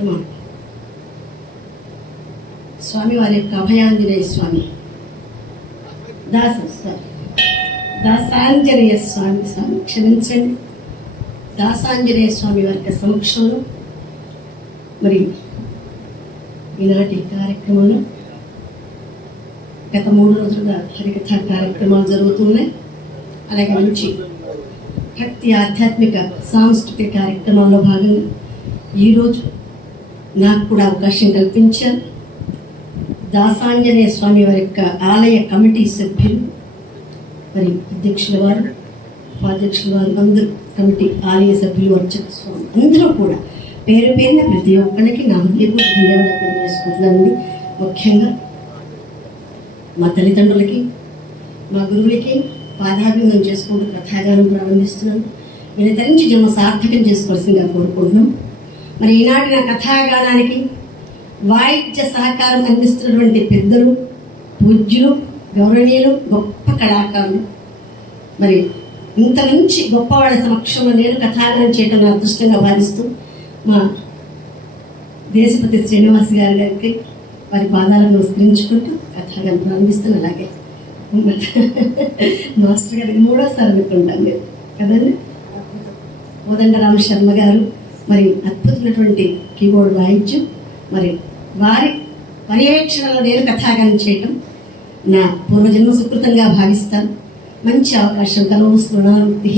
కార్యక్రమం స్వామివారి యొక్క అభయాంజనేయ స్వామి దాసాంజనేయ స్వామి క్షమించండి, దాసాంజనేయ స్వామి వారి సమక్షంలో మరి ఈనాటి కార్యక్రమంలో గత 3 రోజులుగా హరికథ కార్యక్రమాలు జరుగుతున్నాయి. అలాగే మంచి భక్తి ఆధ్యాత్మిక సాంస్కృతిక కార్యక్రమాల్లో భాగంగా ఈరోజు నాకు కూడా అవకాశం కల్పించారు. దాసాంజనేయ స్వామి వారి యొక్క ఆలయ కమిటీ సభ్యులు, మరి అధ్యక్షుల వారు, ఉపాధ్యక్షుల వారు, అందరూ కమిటీ ఆలయ సభ్యులు, అర్చక స్వామి అందరూ కూడా పేరు పేరున ప్రతి ఒక్కరికి నా హృదయపూర్వక ధన్యవాదాలు తెలియజేసుకుంటున్నానండి. ముఖ్యంగా మా తల్లిదండ్రులకి, మా గురువులకి పాదాభివందనం చేసుకుంటూ కథాగానం ప్రారంభిస్తున్నాను. వీళ్ళ తరించి జన్మ సార్థకం చేసుకోవాల్సిందిగా కోరుకుంటున్నాం. మరి ఈనాటి నా కథాగానానికి వాయిద్య సహకారం అందిస్తున్నటువంటి పెద్దలు, పూజ్యులు, గౌరవనీయులు, గొప్ప కళాకారులు, మరి ఇంత నుంచి గొప్పవాళ్ళ సమక్షంలో నేను కథాగానం చేయడం నా అదృష్టంగా భావిస్తూ మా దేశపతి శ్రీనివాస్ గారికి వారి పాదాలను నమస్కరించుకుంటూ కథాగానం ప్రారంభిస్తాను. అలాగే మాస్టర్ గారికి 3వసారి అనుకుంటాం మీరు కదండి, కోదండరామ శర్మ గారు, మరి అద్భుతమైనటువంటి కీబోర్డ్ వాయిద్యం, మరి వారి పర్యవేక్షణలో నేను కథాగానం చేయటం నా పూర్వజన్మ సుకృతంగా భావిస్తాను. మంచి అవకాశం, కలవు స్మృణానుక్తి,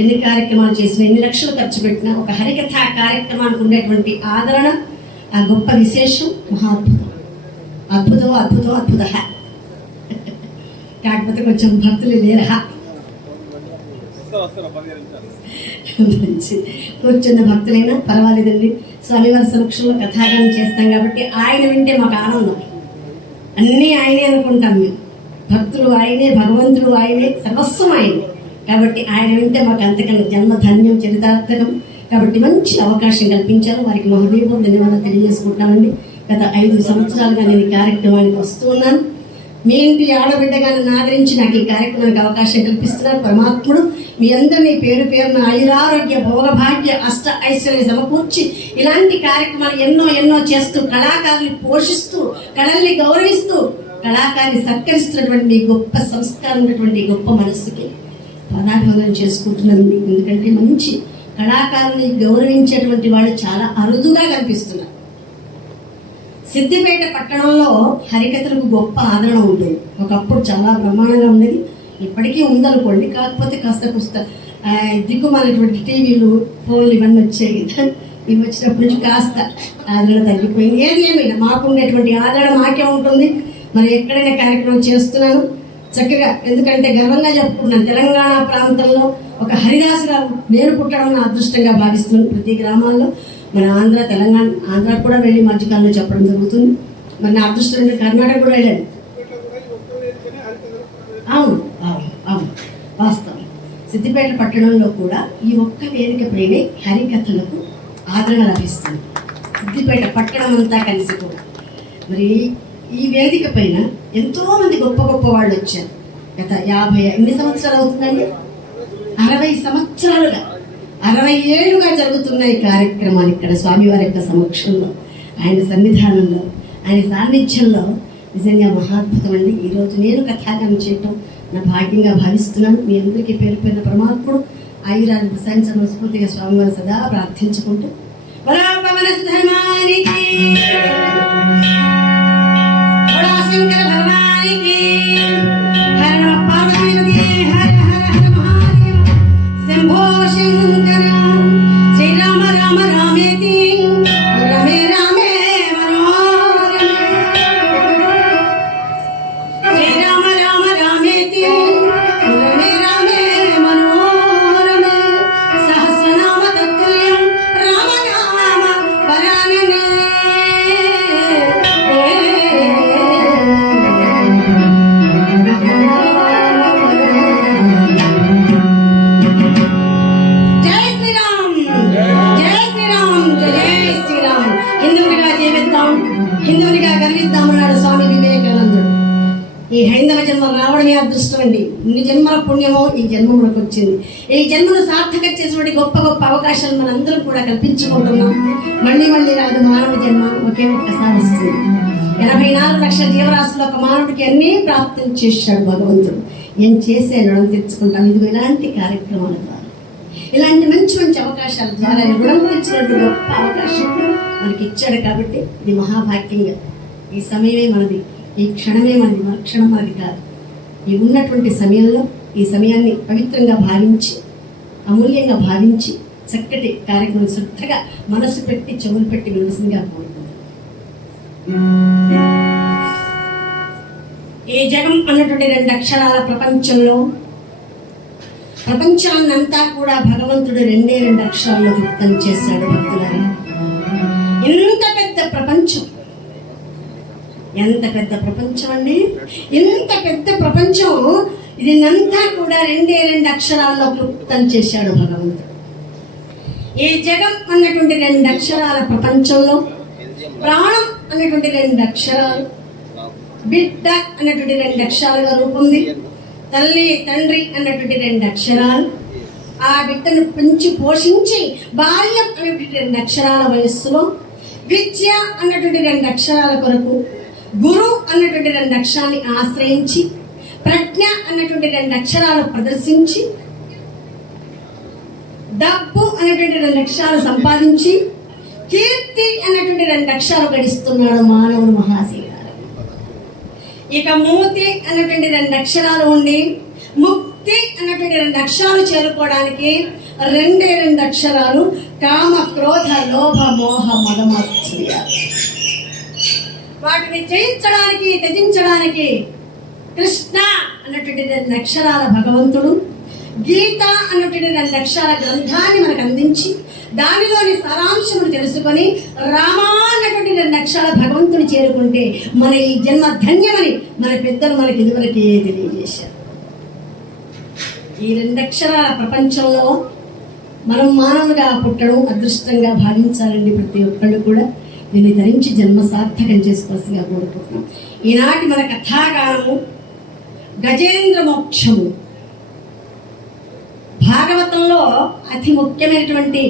ఎన్ని కార్యక్రమాలు చేసినా, ఎన్ని లక్షలు ఖర్చు పెట్టినా ఒక హరికథ కార్యక్రమానికి ఉండేటువంటి ఆదరణ, ఆ గొప్ప విశేషం మహాద్భుతం. అద్భుతం అద్భుతం అద్భుత. కాకపోతే కొంచెం భక్తులు లేరా, మంచి కూర్చున్న భక్తులైనా పర్వాలేదండి. స్వామివారి సమక్షంలో కథాగానం చేస్తాం కాబట్టి ఆయన వింటే మాకు ఆనందం. అన్నీ ఆయనే అనుకుంటాం మేము. భక్తులు ఆయనే, భగవంతుడు ఆయనే, సర్వస్వం ఆయనే. కాబట్టి ఆయన వింటే మాకు అంతకన్నా జన్మధన్యం, చరితార్థకం. కాబట్టి మంచి అవకాశం కల్పించారు. వారికి మా హృదయపూర్వక ధన్యవాదాలు తెలియజేసుకుంటామండి. గత 5 సంవత్సరాలుగా నేను ఈ కార్యక్రమానికి వస్తూ ఉన్నాను. మీ ఇంటి ఆడబిడ్డగా నన్ను ఆదరించి నాకు ఈ కార్యక్రమానికి అవకాశం కల్పిస్తున్నారు పరమాత్ముడు. మీ అందరినీ పేరు పేరున ఆయురారోగ్య భోగభాగ్య అష్ట ఐశ్వర్య సమకూర్చి ఇలాంటి కార్యక్రమాలు ఎన్నో ఎన్నో చేస్తూ, కళాకారుల్ని పోషిస్తూ, కళల్ని గౌరవిస్తూ, కళాకారుని సత్కరిస్తున్నటువంటి మీ గొప్ప సంస్కారం ఉన్నటువంటి గొప్ప మనస్సుకి పదాభివందనం చేసుకుంటున్నాను. ఎందుకంటే మంచి కళాకారుని గౌరవించేటువంటి వాళ్ళు చాలా అరుదుగా కనిపిస్తున్నారు. సిద్దిపేట పట్టణంలో హరికథలకు గొప్ప ఆదరణ ఉంటుంది. ఒకప్పుడు చాలా బ్రహ్మాండంగా ఉండేది, ఇప్పటికీ ఉందనుకోండి. కాకపోతే కాస్త దిక్కుమాలినటువంటి టీవీలు, ఫోన్లు ఇవన్నీ వచ్చాయి కదా, ఇవి వచ్చినప్పటి నుంచి కాస్త ఆదరణ తగ్గిపోయింది. ఏది ఏమైనా మాకు ఉండేటువంటి ఆదరణ మాకే ఉంటుంది. మరి ఎక్కడైనా కార్యక్రమం చేస్తున్నాను చక్కగా, ఎందుకంటే గర్వంగా చెప్పుకుంటున్నాను. తెలంగాణ ప్రాంతంలో ఒక హరిదాసురాలు నేను పుట్టడం నా అదృష్టంగా భావిస్తున్నాను. ప్రతి గ్రామాల్లో మన ఆంధ్ర, తెలంగాణ, ఆంధ్ర కూడా వెళ్ళి మధ్యకాలంలో చెప్పడం జరుగుతుంది. మరి నా అదృష్టం కర్ణాటక కూడా వెళ్ళాను. అవును అవును అవును వాస్తవం. సిద్దిపేట పట్టణంలో కూడా ఈ ఒక్క వేదిక పైనే హరికథలకు ఆదరణ లభిస్తుంది. సిద్దిపేట పట్టణం అంతా కలిసి కూడా మరి ఈ వేదిక పైన ఎంతోమంది గొప్ప గొప్ప వాళ్ళు వచ్చారు. గత 50 ఎన్ని సంవత్సరాలు అవుతుందండి? 60 సంవత్సరాలుగా, 60 ఏళ్ళుగా జరుగుతున్న ఈ కార్యక్రమాలు ఇక్కడ స్వామివారి యొక్క సమక్షంలో, ఆయన సన్నిధానంలో, ఆయన సాన్నిధ్యంలో నిజంగా మహాద్భుతం అండి. ఈరోజు నేను కథాగానం చేయటం నా భాగ్యంగా భావిస్తున్నాను. మీ అందరికీ పేరు పేరున పరమాత్ముడు ఆయురాన్ని ప్రసాదించిన మనస్ఫూర్తిగా స్వామివారిని సదా ప్రార్థించుకుంటూ శంకర భగవానికి హర పార్వతీ హర హర హర మహాదేవ శంభో శంకర శ్రీరామ రామ రామేతి రమే రామే మనోరమే శ్రీరామ రామ రామేతి రమే రామే మనోరమే సహస్రనామ తత్తుల్యం రామ నామ వరాననే హైందవ జన్మ రావడమే అదృష్టం అండి. ఇన్ని జన్మల పుణ్యమో ఈ జన్మ మనకు వచ్చింది. ఈ జన్మను సార్థకం చేసినటువంటి గొప్ప గొప్ప అవకాశాలు మనందరం కూడా కల్పించుకుంటున్నాం. మళ్ళీ మళ్ళీ రాదు మానవ జన్మ, ఒకే ఒక్కసారి వస్తుంది. 84 లక్షల జీవరాశులు ఒక మానవుడికి అన్నీ ప్రాప్తం చేశాడు భగవంతుడు. ఏం చేసే రుణం తెచ్చుకుంటాం. ఇది ఇలాంటి కార్యక్రమాల ద్వారా, ఇలాంటి మంచి మంచి అవకాశాల ద్వారా రుణం తెచ్చుకున్నట్టు గొప్ప అవకాశం మనకి ఇచ్చాడు. కాబట్టి ఇది మహాభాగ్యంగా ఈ సమయమే మనది, ఈ క్షణమే మనది, మరుక్షణం మనది కాదు. ఈ ఉన్నటువంటి సమయంలో ఈ సమయాన్ని పవిత్రంగా భావించి, అమూల్యంగా భావించి చక్కటి కార్యక్రమం శ్రద్ధగా మనసు పెట్టి చెవులు పెట్టి వినవలసిందిగా కోరుకుంటున్నాను. ఈ జగం అన్నటువంటి 2 అక్షరాల ప్రపంచంలో ప్రపంచాన్నంతా కూడా భగవంతుడు 2 అక్షరాల్లో వ్యక్తం చేశాడు. భక్తులారా, ఇంత పెద్ద ప్రపంచం, ఎంత పెద్ద ప్రపంచం అండి! ఇంత పెద్ద ప్రపంచం ఇదంతా కూడా 2 అక్షరాల్లో క్లుప్తం చేశాడు భగవంతుడు. ఈ జగం అన్నటువంటి 2 అక్షరాల ప్రపంచంలో ప్రాణం అన్నటువంటి 2 అక్షరాలు, బిడ్డ అన్నటువంటి 2 అక్షరాలుగా రూపొంది, తల్లి తండ్రి అన్నటువంటి 2 అక్షరాలు, ఆ బిడ్డను పెంచి పోషించి బాల్యం అన్నటువంటి 2 అక్షరాల వయస్సులో, విద్య అన్నటువంటి 2 అక్షరాల కొరకు, గురు అన్నటువంటి 2 అక్షరాన్ని ఆశ్రయించి, ప్రజ్ఞ అన్నటువంటి 2 అక్షరాలు ప్రదర్శించి, డబ్బు అన్నటువంటి 2 అక్షరాలు సంపాదించి, కీర్తి అన్నటువంటి 2 అక్షరాలు గడిస్తున్నాడు మానవుడు మహాశివ. ఇక మూతి అన్నటువంటి 2 అక్షరాలు ఉండి, ముక్తి అన్నటువంటి 2 అక్షరాలు చేరుకోవడానికి 2 అక్షరాలు కామ క్రోధ లోభ మోహ మదమత్సర్య. వాటిని జయించడానికి త్యజించడానికి కృష్ణ అన్నటువంటి 2 అక్షరాల భగవంతుడు గీత అన్నటువంటి 2 అక్షరాల గ్రంథాన్ని మనకు అందించి, దానిలోని సారాంశమును తెలుసుకొని రామా అన్నటువంటి 2 అక్షరాల భగవంతుని చేరుకుంటే మన ఈ జన్మ ధన్యమని మన పెద్దలు మనకి ఇదివరకే తెలియజేశారు. ఈ 2 అక్షరాల ప్రపంచంలో మనం మానవులుగా పుట్టడం అదృష్టంగా భావించాలండి. ప్రతి ఒక్కళ్ళు కూడా దీన్ని ధరించి జన్మ సార్థకం చేసుకోవాల్సిగా కోరుకుంటున్నాం. ఈనాటి మన కథాగానము గజేంద్ర మోక్షము. భాగవతంలో అతి ముఖ్యమైనటువంటి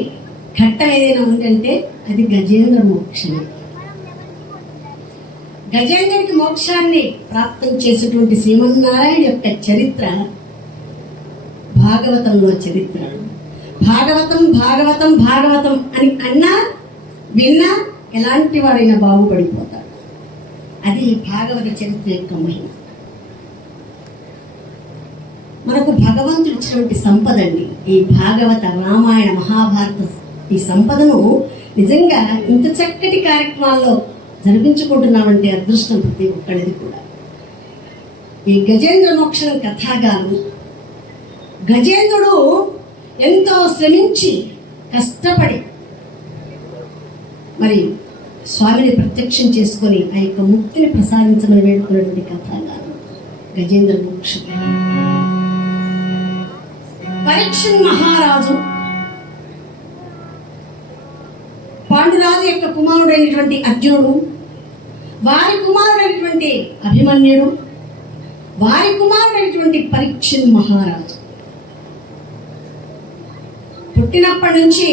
ఘట్టం ఏదైనా ఉందంటే అది గజేంద్ర మోక్షమే. గజేంద్రుడికి మోక్షాన్ని ప్రాప్తం చేసేటువంటి శ్రీమన్నారాయణ యొక్క చరిత్ర భాగవతంలో చరిత్ర. భాగవతం భాగవతం భాగవతం అని అన్నా విన్నా ఎలాంటి వాడైనా బాగుపడిపోతాడు. అది భాగవత చరిత్ర యొక్క మహిమ. మనకు భగవంతుడు ఇచ్చినటువంటి సంపద అండి ఈ భాగవత రామాయణ మహాభారత. ఈ సంపదను నిజంగా ఇంత చక్కటి కార్యక్రమాల్లో జరిపించుకుంటున్నామంటే అదృష్టం ప్రతి ఒక్కడిది కూడా. ఈ గజేంద్ర మోక్షం కథాగానం, గజేంద్రుడు ఎంతో శ్రమించి కష్టపడి మరి స్వామిని ప్రత్యక్షం చేసుకొని ఆ యొక్క ముక్తిని ప్రసాదించమని వేడుకున్నటువంటి కథాగానం గజేంద్ర మోక్షం. పరీక్షణ్ మహారాజు పాండురాజు యొక్క కుమారుడైనటువంటి అర్జునుడు, వారి కుమారుడైనటువంటి అభిమన్యుడు, వారి కుమారుడైనటువంటి పరీక్షణ్ మహారాజు పుట్టినప్పటి నుంచి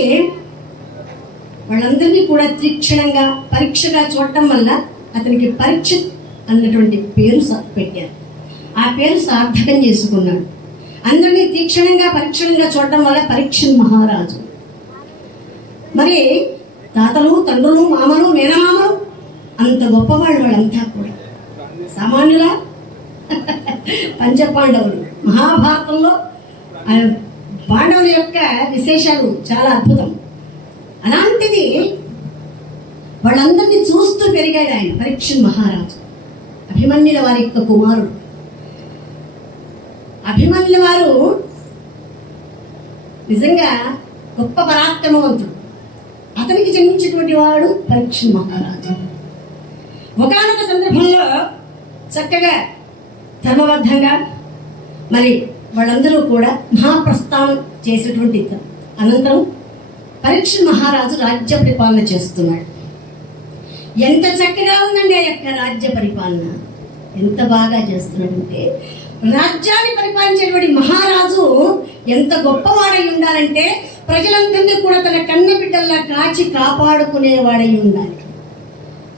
వాళ్ళందరినీ కూడా తీక్షణంగా పరీక్షగా చూడటం వల్ల అతనికి పరీక్షిత్ అన్నటువంటి పేరు పెట్టారు. ఆ పేరు సార్థకం చేసుకున్నాడు. అందరినీ తీక్షణంగా పరీక్షణంగా చూడటం వల్ల పరీక్షణ్ మహారాజు. మరి తాతలు తండ్రులు మామలు మేనమామలు అంత గొప్పవాళ్ళు వాళ్ళంతా కూడా సామాన్యుల పంచపాండవులు. మహాభారతంలో పాండవుల యొక్క విశేషాలు చాలా అద్భుతం. అలాంటిది వాళ్ళందరినీ చూస్తూ పెరిగాడు ఆయన పరీక్షణ్ మహారాజు. అభిమన్యుల వారి యొక్క కుమారుడు. అభిమన్యుల వారు నిజంగా గొప్ప పరాక్రమవంతుడు. అతనికి జన్మించినటువంటి వాడు పరీక్షణ్ మహారాజు. ఒకానొక సందర్భంలో చక్కగా ధర్మబద్ధంగా మరి వాళ్ళందరూ కూడా మహాప్రస్థానం చేసేటువంటి అనంతరం పరీక్షణ్ మహారాజు రాజ్య పరిపాలన చేస్తున్నాడు. ఎంత చక్కగా ఉందండి ఆ యొక్క రాజ్య పరిపాలన. ఎంత బాగా చేస్తున్నాడంటే, రాజ్యాన్ని పరిపాలించేటువంటి మహారాజు ఎంత గొప్పవాడై ఉండాలంటే ప్రజలందరినీ కూడా తన కన్న బిడ్డల్లా కాచి కాపాడుకునేవాడై ఉండాలి.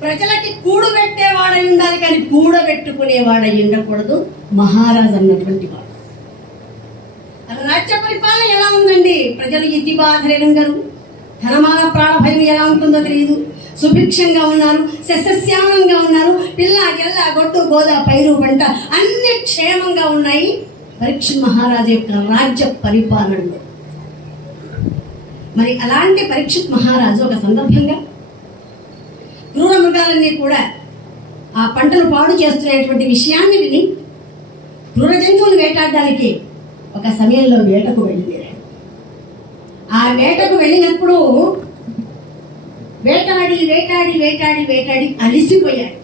ప్రజలకి కూడు పెట్టేవాడై ఉండాలి, కానీ కూడబెట్టుకునేవాడై ఉండకూడదు మహారాజు అన్నటువంటి వాడు. రాజ్య పరిపాలన ఎలా ఉందండి? ప్రజలు ఇతి బాధరెరంగరు, ధనమాన ప్రాణ భయం ఎలా ఉంటుందో తెలియదు. సుభిక్షంగా ఉన్నారు, సస్యశ్యామంగా ఉన్నారు, పిల్ల గెల్ల గొట్టు గోద పైరు పంట అన్ని క్షేమంగా ఉన్నాయి పరీక్షిత్ మహారాజు యొక్క రాజ్య పరిపాలనలో. మరి అలాంటి పరీక్షిత్ మహారాజు ఒక సందర్భంగా క్రూర మృగాలన్నీ కూడా ఆ పంటను పాడు చేస్తున్నటువంటి విషయాన్ని విని క్రూర జంతువులు వేటాడడానికి ఒక సమయంలో వేటకు వెళ్ళిపోయాడు. ఆ వేటకు వెళ్ళినప్పుడు వేటాడి వేటాడి వేటాడి వేటాడి అలిసిపోయాడు.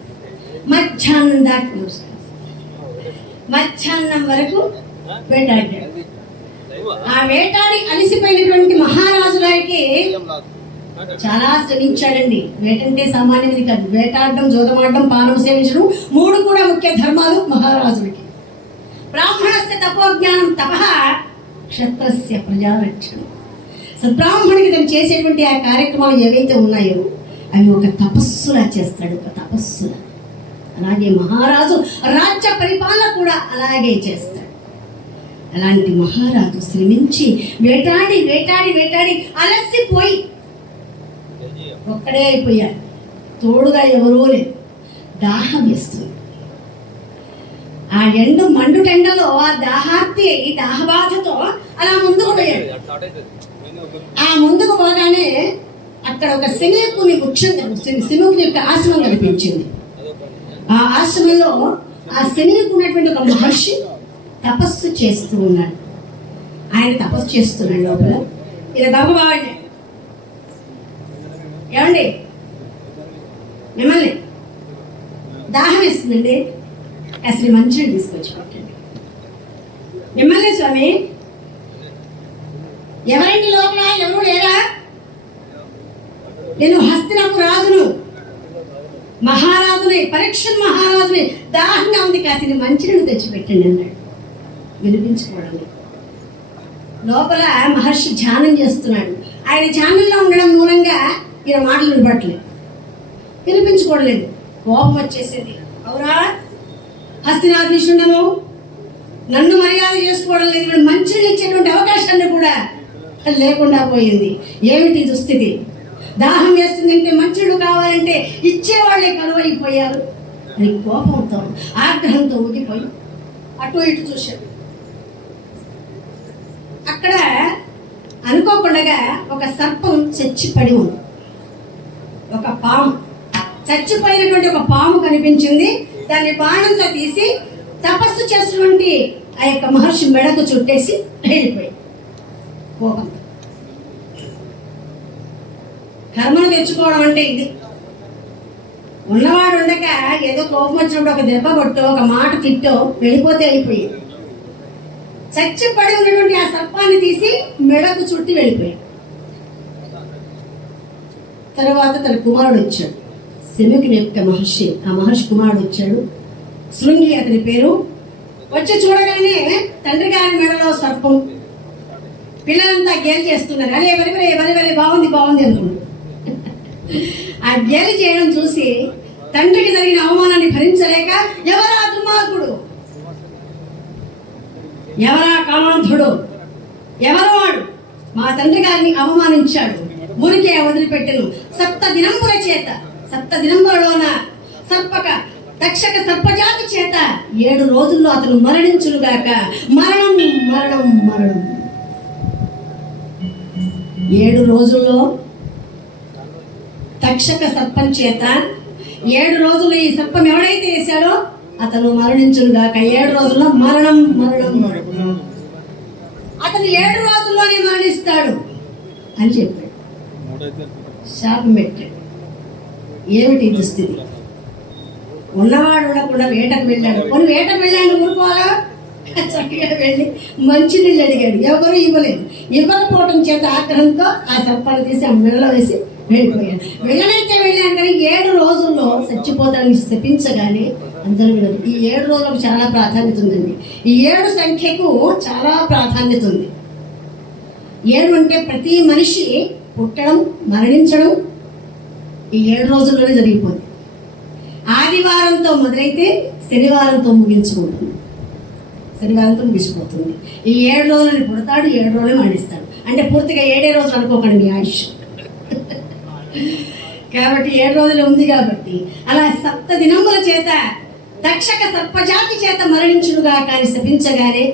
మధ్యాహ్నం దాకా మధ్యాహ్నం వరకు వేటాడాడు. ఆ వేటాడి అలిసిపోయినటువంటి మహారాజు గారికి చాలా శ్రమించాడండి. వేటంటే సామాన్యది కాదు. వేటాడడం, జోదమాడడం, పానం సేవించడం 3 కూడా ముఖ్య ధర్మాలు మహారాజుడికి. బ్రాహ్మణస్య తపోజ్ఞానం తపః, క్షత్రస్య ప్రజారక్షణం. సద్బ్రాహ్మణుడికి తను చేసేటువంటి ఆ కార్యక్రమాలు ఏవైతే ఉన్నాయో అవి ఒక తపస్సులా చేస్తాడు, ఒక తపస్సులా. అలాగే మహారాజు రాజ్య పరిపాలన కూడా అలాగే చేస్తాడు. అలాంటి మహారాజు శ్రమించి వేటాడి వేటాడి వేటాడి అలసిపోయి ఒక్కడే అయిపోయాడు. తోడుగా ఎవరూ లేదు. దాహం వేస్తుంది. ఆ ఎండు మండుటెండలో ఆ దాహార్తి దాహబాధతో అలా ముందుకు పోయాడు. ఆ ముందుకు పోగానే అక్కడ ఒక శమీకుని వృక్షం, శమీకుని యొక్క ఆశ్రమం కనిపించింది. ఆ ఆశ్రమంలో ఆ శమీకున్నటువంటి ఒక మహర్షి తపస్సు చేస్తూ ఉన్నాడు. ఆయన తపస్సు చేస్తున్నాడు. లోపల ఇలా బాబువాడి ఏమండి, మిమ్మల్ని దాహం వేస్తుందండి, అసలు మంచిని తీసుకొచ్చి పట్టండి. మిమ్మల్ని స్వామి, ఎవరండి లోపల? ఎవరు లేరా? నేను హస్తినపు రాజును, మహారాజుని, పరీక్షిత్ మహారాజుని, దాహంగా ఉంది, కాసిన మంచిని తెచ్చిపెట్టండి అన్నాడు. వినిపించుకోవడం. లోపల మహర్షి ధ్యానం చేస్తున్నాడు. ఆయన ధ్యానంలో ఉండడం మూలంగా ఈయన మాటలు వినపడలేదు, వినిపించుకోవట్లేదు. కోపం వచ్చేసేది. అవురా హస్తినాధీశుండము, నన్ను మర్యాద చేసుకోవడం లేదు, వీడు మంచిని ఇచ్చేటువంటి అవకాశాన్ని కూడా లేకుండా పోయింది. ఏమిటి దుస్థితి? దాహం వేస్తుందంటే మంచుడు కావాలంటే ఇచ్చేవాళ్ళే కరువైపోయారు అని కోపంతో ఆగ్రహంతో ఊగిపోయి అటు ఇటు చూశాడు. అక్కడ అనుకోకుండా ఒక సర్పం చచ్చిపడి ఉంది. ఒక పాము, చచ్చిపోయినటువంటి ఒక పాము కనిపించింది. దాన్ని బాణంతో తీసి తపస్సు చేస్తున్నటువంటి ఆ యొక్క మహర్షి మెడకు చుట్టేసి వెళ్ళిపోయి కోపం. కర్మను తెచ్చుకోవడం అంటే ఇది. ఉన్నవాడు ఉండక ఏదో కోపం వచ్చినప్పుడు ఒక దెబ్బ కొట్టో, ఒక మాట తిట్టో వెళ్ళిపోతే అయిపోయింది. చచ్చిపడి ఉన్నటువంటి ఆ సర్పాన్ని తీసి మెడకు చుట్టి వెళ్ళిపోయాడు. తర్వాత తన కుమారుడు వచ్చాడు, శమీకుని యొక్క మహర్షి. ఆ మహర్షి కుమారుడు వచ్చాడు, శృంగి అతని పేరు. వచ్చి చూడగానే తండ్రి గారి మెడలో సర్పం. పిల్లలంతా గేలి చేస్తున్నారు. అరే వరి వరి వరి వరి బాగుంది బాగుంది అనుకున్నాడు. ఆ గేలి చేయడం చూసి తండ్రికి జరిగిన అవమానాన్ని భరించలేక, ఎవరా దుర్మార్గుడు, ఎవరా కామాంధుడు, ఎవరు వాడు మా తండ్రి గారిని అవమానించాడు, మురికే వదిలిపెట్టెను. 7 దినంబుల చేత, 7 దినంబులలోన సర్పక తక్షక సర్పజాతి చేత 7 రోజుల్లో అతను మరణించునుగాక. మరణం మరణం మరణం. 7 రోజుల్లో తక్షక సర్పం చేత 7 రోజుల్లో ఈ సర్పం ఎవడైతే వేశాడో అతను మరణించునుగాక. 7 రోజుల్లో మరణం మరణం మరణం. అతను 7 రోజుల్లోనే మరణిస్తాడు అని చెప్పాడు. శాపం పెట్టాడు. ఏమిటి దుస్థితి? ఉన్నవాడు ఉండకుండా వేటకు వెళ్ళాడు. కొన్ని వేటకు వెళ్ళాడు, ఊరుకోవాలా? చక్కగా వెళ్ళి మంచినీళ్ళు అడిగాడు, ఎవరు ఇవ్వలేదు. ఇవ్వకపోవడం చేత ఆగ్రహంతో ఆ సర్పాలు తీసి ఆ మెడలో వేసి వెళ్ళిపోయాడు. వెళ్ళనైతే వెళ్ళాడు, కానీ 7 రోజుల్లో చచ్చిపోతానికి శపించగానే అందరూ వినరు. ఈ 7 రోజులకు చాలా ప్రాధాన్యత ఉందండి. ఈ 7 సంఖ్యకు చాలా ప్రాధాన్యత ఉంది. 7 అంటే ప్రతి మనిషి పుట్టడం, మరణించడం ఈ 7 రోజుల్లోనే జరిగిపోతుంది. ఆదివారంతో మొదలైతే శనివారంతో ముగించుకుంటుంది. శనివారంతో ముగిసిపోతుంది. ఈ 7 రోజులని పుడతాడు, 7 రోజులే మరణిస్తాడు. అంటే పూర్తిగా 7 రోజులు అనుకోకండి మీ ఆయుష్. కాబట్టి 7 రోజులు ఉంది కాబట్టి అలా 7 దినముల చేత తక్షక సర్పజాతి చేత మరణించుడుగా కానీ శపించగానే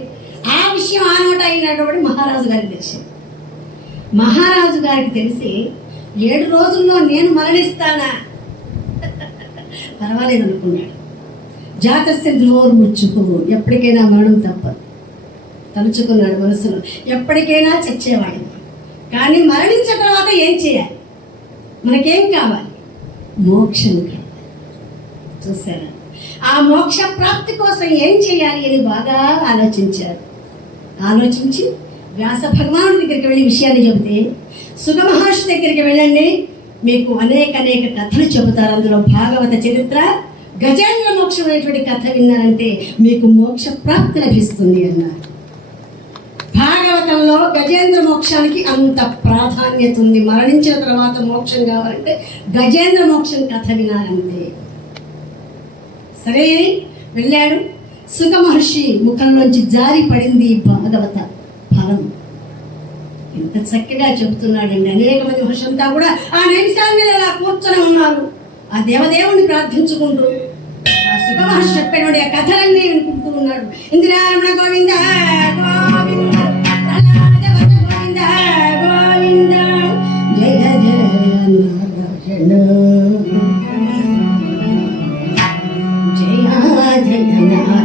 ఆ విషయం ఆ నోట అయినటువంటి మహారాజు గారికి తెలిసింది. మహారాజు గారికి తెలిసి 7 రోజుల్లో నేను మరణిస్తానా, పర్వాలేదు అనుకున్నాడు. జాతస్య ద్రోర్ముచ్చుకు, ఎప్పటికైనా మరణం తప్పదు తలుచుకున్నాడు మనసులో. ఎప్పటికైనా చచ్చేవాడిని, కానీ మరణించిన తర్వాత ఏం చేయాలి, మనకేం కావాలి, మోక్షం కావాలి. చూసారా, ఆ మోక్ష ప్రాప్తి కోసం ఏం చేయాలి అని బాగా ఆలోచించారు. ఆలోచించి వ్యాస భగవానుడి దగ్గరికి వెళ్ళి విషయాన్ని చెబితే, సుగ మహర్షి దగ్గరికి వెళ్ళండి, మీకు అనేక కథలు చెబుతారు. అందులో భాగవత చరిత్ర, గజేంద్ర మోక్షం అనేటువంటి కథ విన్నారంటే మీకు మోక్ష ప్రాప్తి లభిస్తుంది అన్నారు. భాగవతంలో గజేంద్ర మోక్షానికి అంత ప్రాధాన్యత ఉంది. మరణించిన తర్వాత మోక్షం కావాలంటే గజేంద్ర మోక్షం కథ వినాలంటే. సరే వెళ్ళాడు. సుఖ మహర్షి ముఖంలోంచి జారి పడింది భాగవత ఫలం. ఎంత చక్కగా చెబుతున్నాడండి. అనేక మంది మహర్షులంతా కూడా ఆ నిమిషాన్ని అలా కూర్చొని ఉన్నారు, ఆ దేవదేవుని ప్రార్థించుకుంటూ. ఆ సుఖ మహర్షి చెప్పినటువంటి ఆ కథలన్నీ వినుకుంటూ ఉన్నాడు. ఇందిరారమణ గోవింద గోవింద, గోవింద గోవింద, జయ జయ నారాయణ, జయ జయ నారాయణ.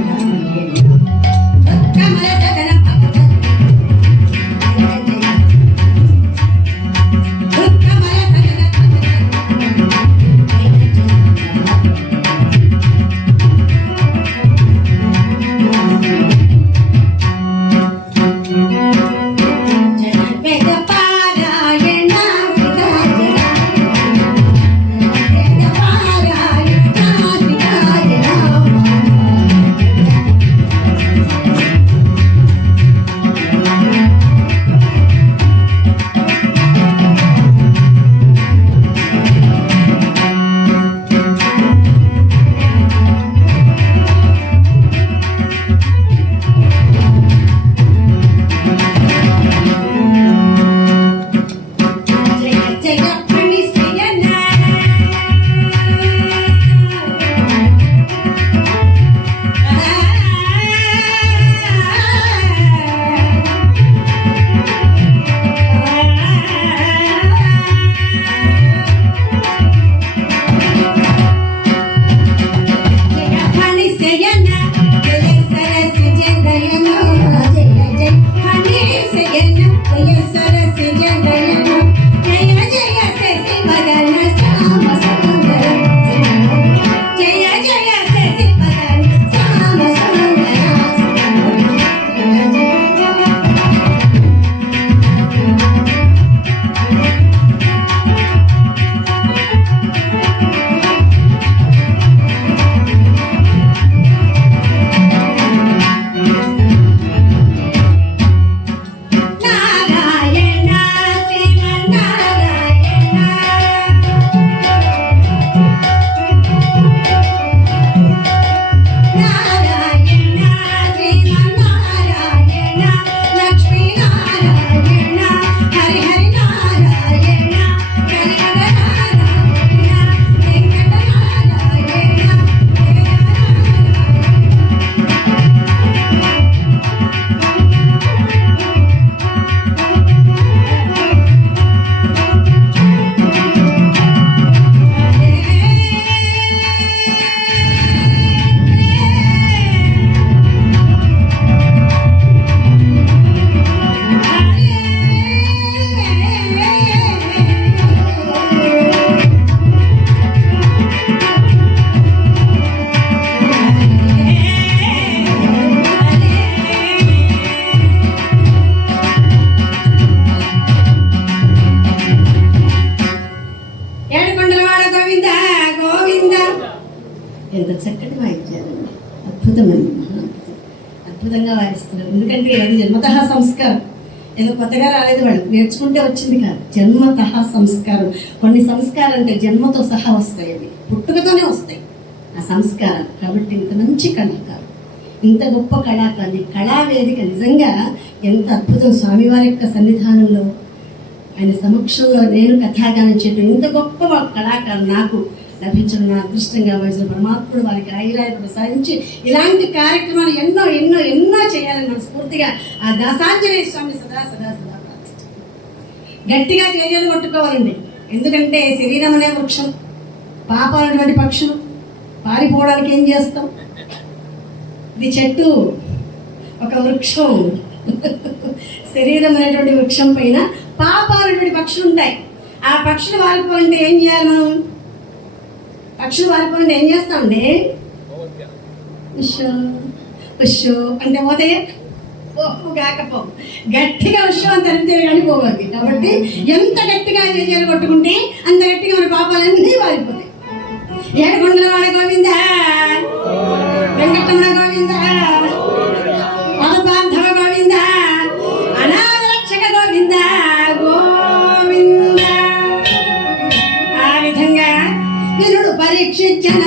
ఎంత చక్కటి వాయిద్యాలండి, అద్భుతమండి, అద్భుతంగా వాయిస్తున్నారు. ఎందుకంటే అది జన్మతః సంస్కారం, ఏదో కొత్తగా రాలేదు, వాళ్ళు నేర్చుకుంటే వచ్చింది కాదు, జన్మతః సంస్కారం. కొన్ని సంస్కారం అంటే జన్మతో సహా వస్తాయి, అవి పుట్టుకతోనే వస్తాయి ఆ సంస్కారం. కాబట్టి ఇంత మంచి కళాకారు, ఇంత గొప్ప కళాకారుని, కళావేదిక నిజంగా ఎంత అద్భుతం. స్వామివారి యొక్క సన్నిధానంలో ఆయన సమక్షంలో నేను కథాగానం చెప్పి ఇంత గొప్ప కళాకారు నాకు లభించడం నా అదృష్టంగా వయసు. పరమాత్ముడు వారికి ఆయురాయుడు ప్రసాదించి ఇలాంటి కార్యక్రమాలు ఎన్నో ఎన్నో ఎన్నో చేయాలని మనస్ఫూర్తిగా ఆ దాసాంజనేయ స్వామి సదా సదా సదా ప్రార్థించారు. గట్టిగా చేయాలి కొట్టుకోవాలండి. ఎందుకంటే శరీరం అనే వృక్షం, పాపాలటువంటి పక్షులు పారిపోవడానికి ఏం చేస్తాం? ఇది చెట్టు, ఒక వృక్షం. శరీరం అనేటువంటి వృక్షం పైన పాపాలటువంటి పక్షులు ఉంటాయి. ఆ పక్షులు వారిపోవాలంటే ఏం చేయాలి మనం? పక్షులు వారిపోవాలంటే ఏం చేస్తామండి? ఉషో ఉషో అంటే పోతే కాకపో, గట్టిగా ఉషో అని తరిగితే కానీ పోవాలి. కాబట్టి ఎంత గట్టిగా చేయాలి కొట్టుకుంటే అంత గట్టిగా మన పాపాలన్నీ వారిపోతాయి. ఏడుకొండల వాడ గోవింద, వెంకటరమణ గోవింద, పదపార్థవ గోవింద, అనాథ రక్షక గోవింద గోవింద. ఆ విధంగా వినుడు పరీక్షించిన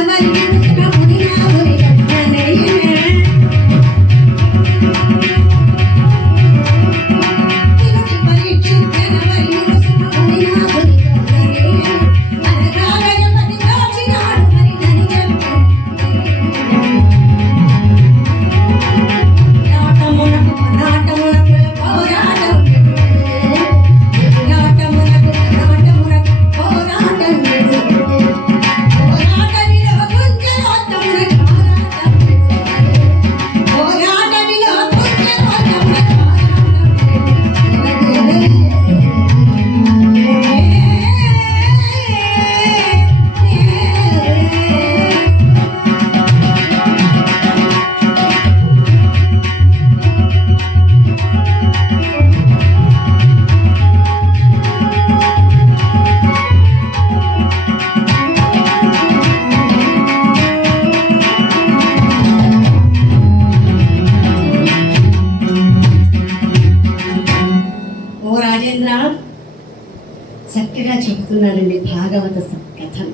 చక్కగా చెప్తున్నాడండి భాగవత కథను.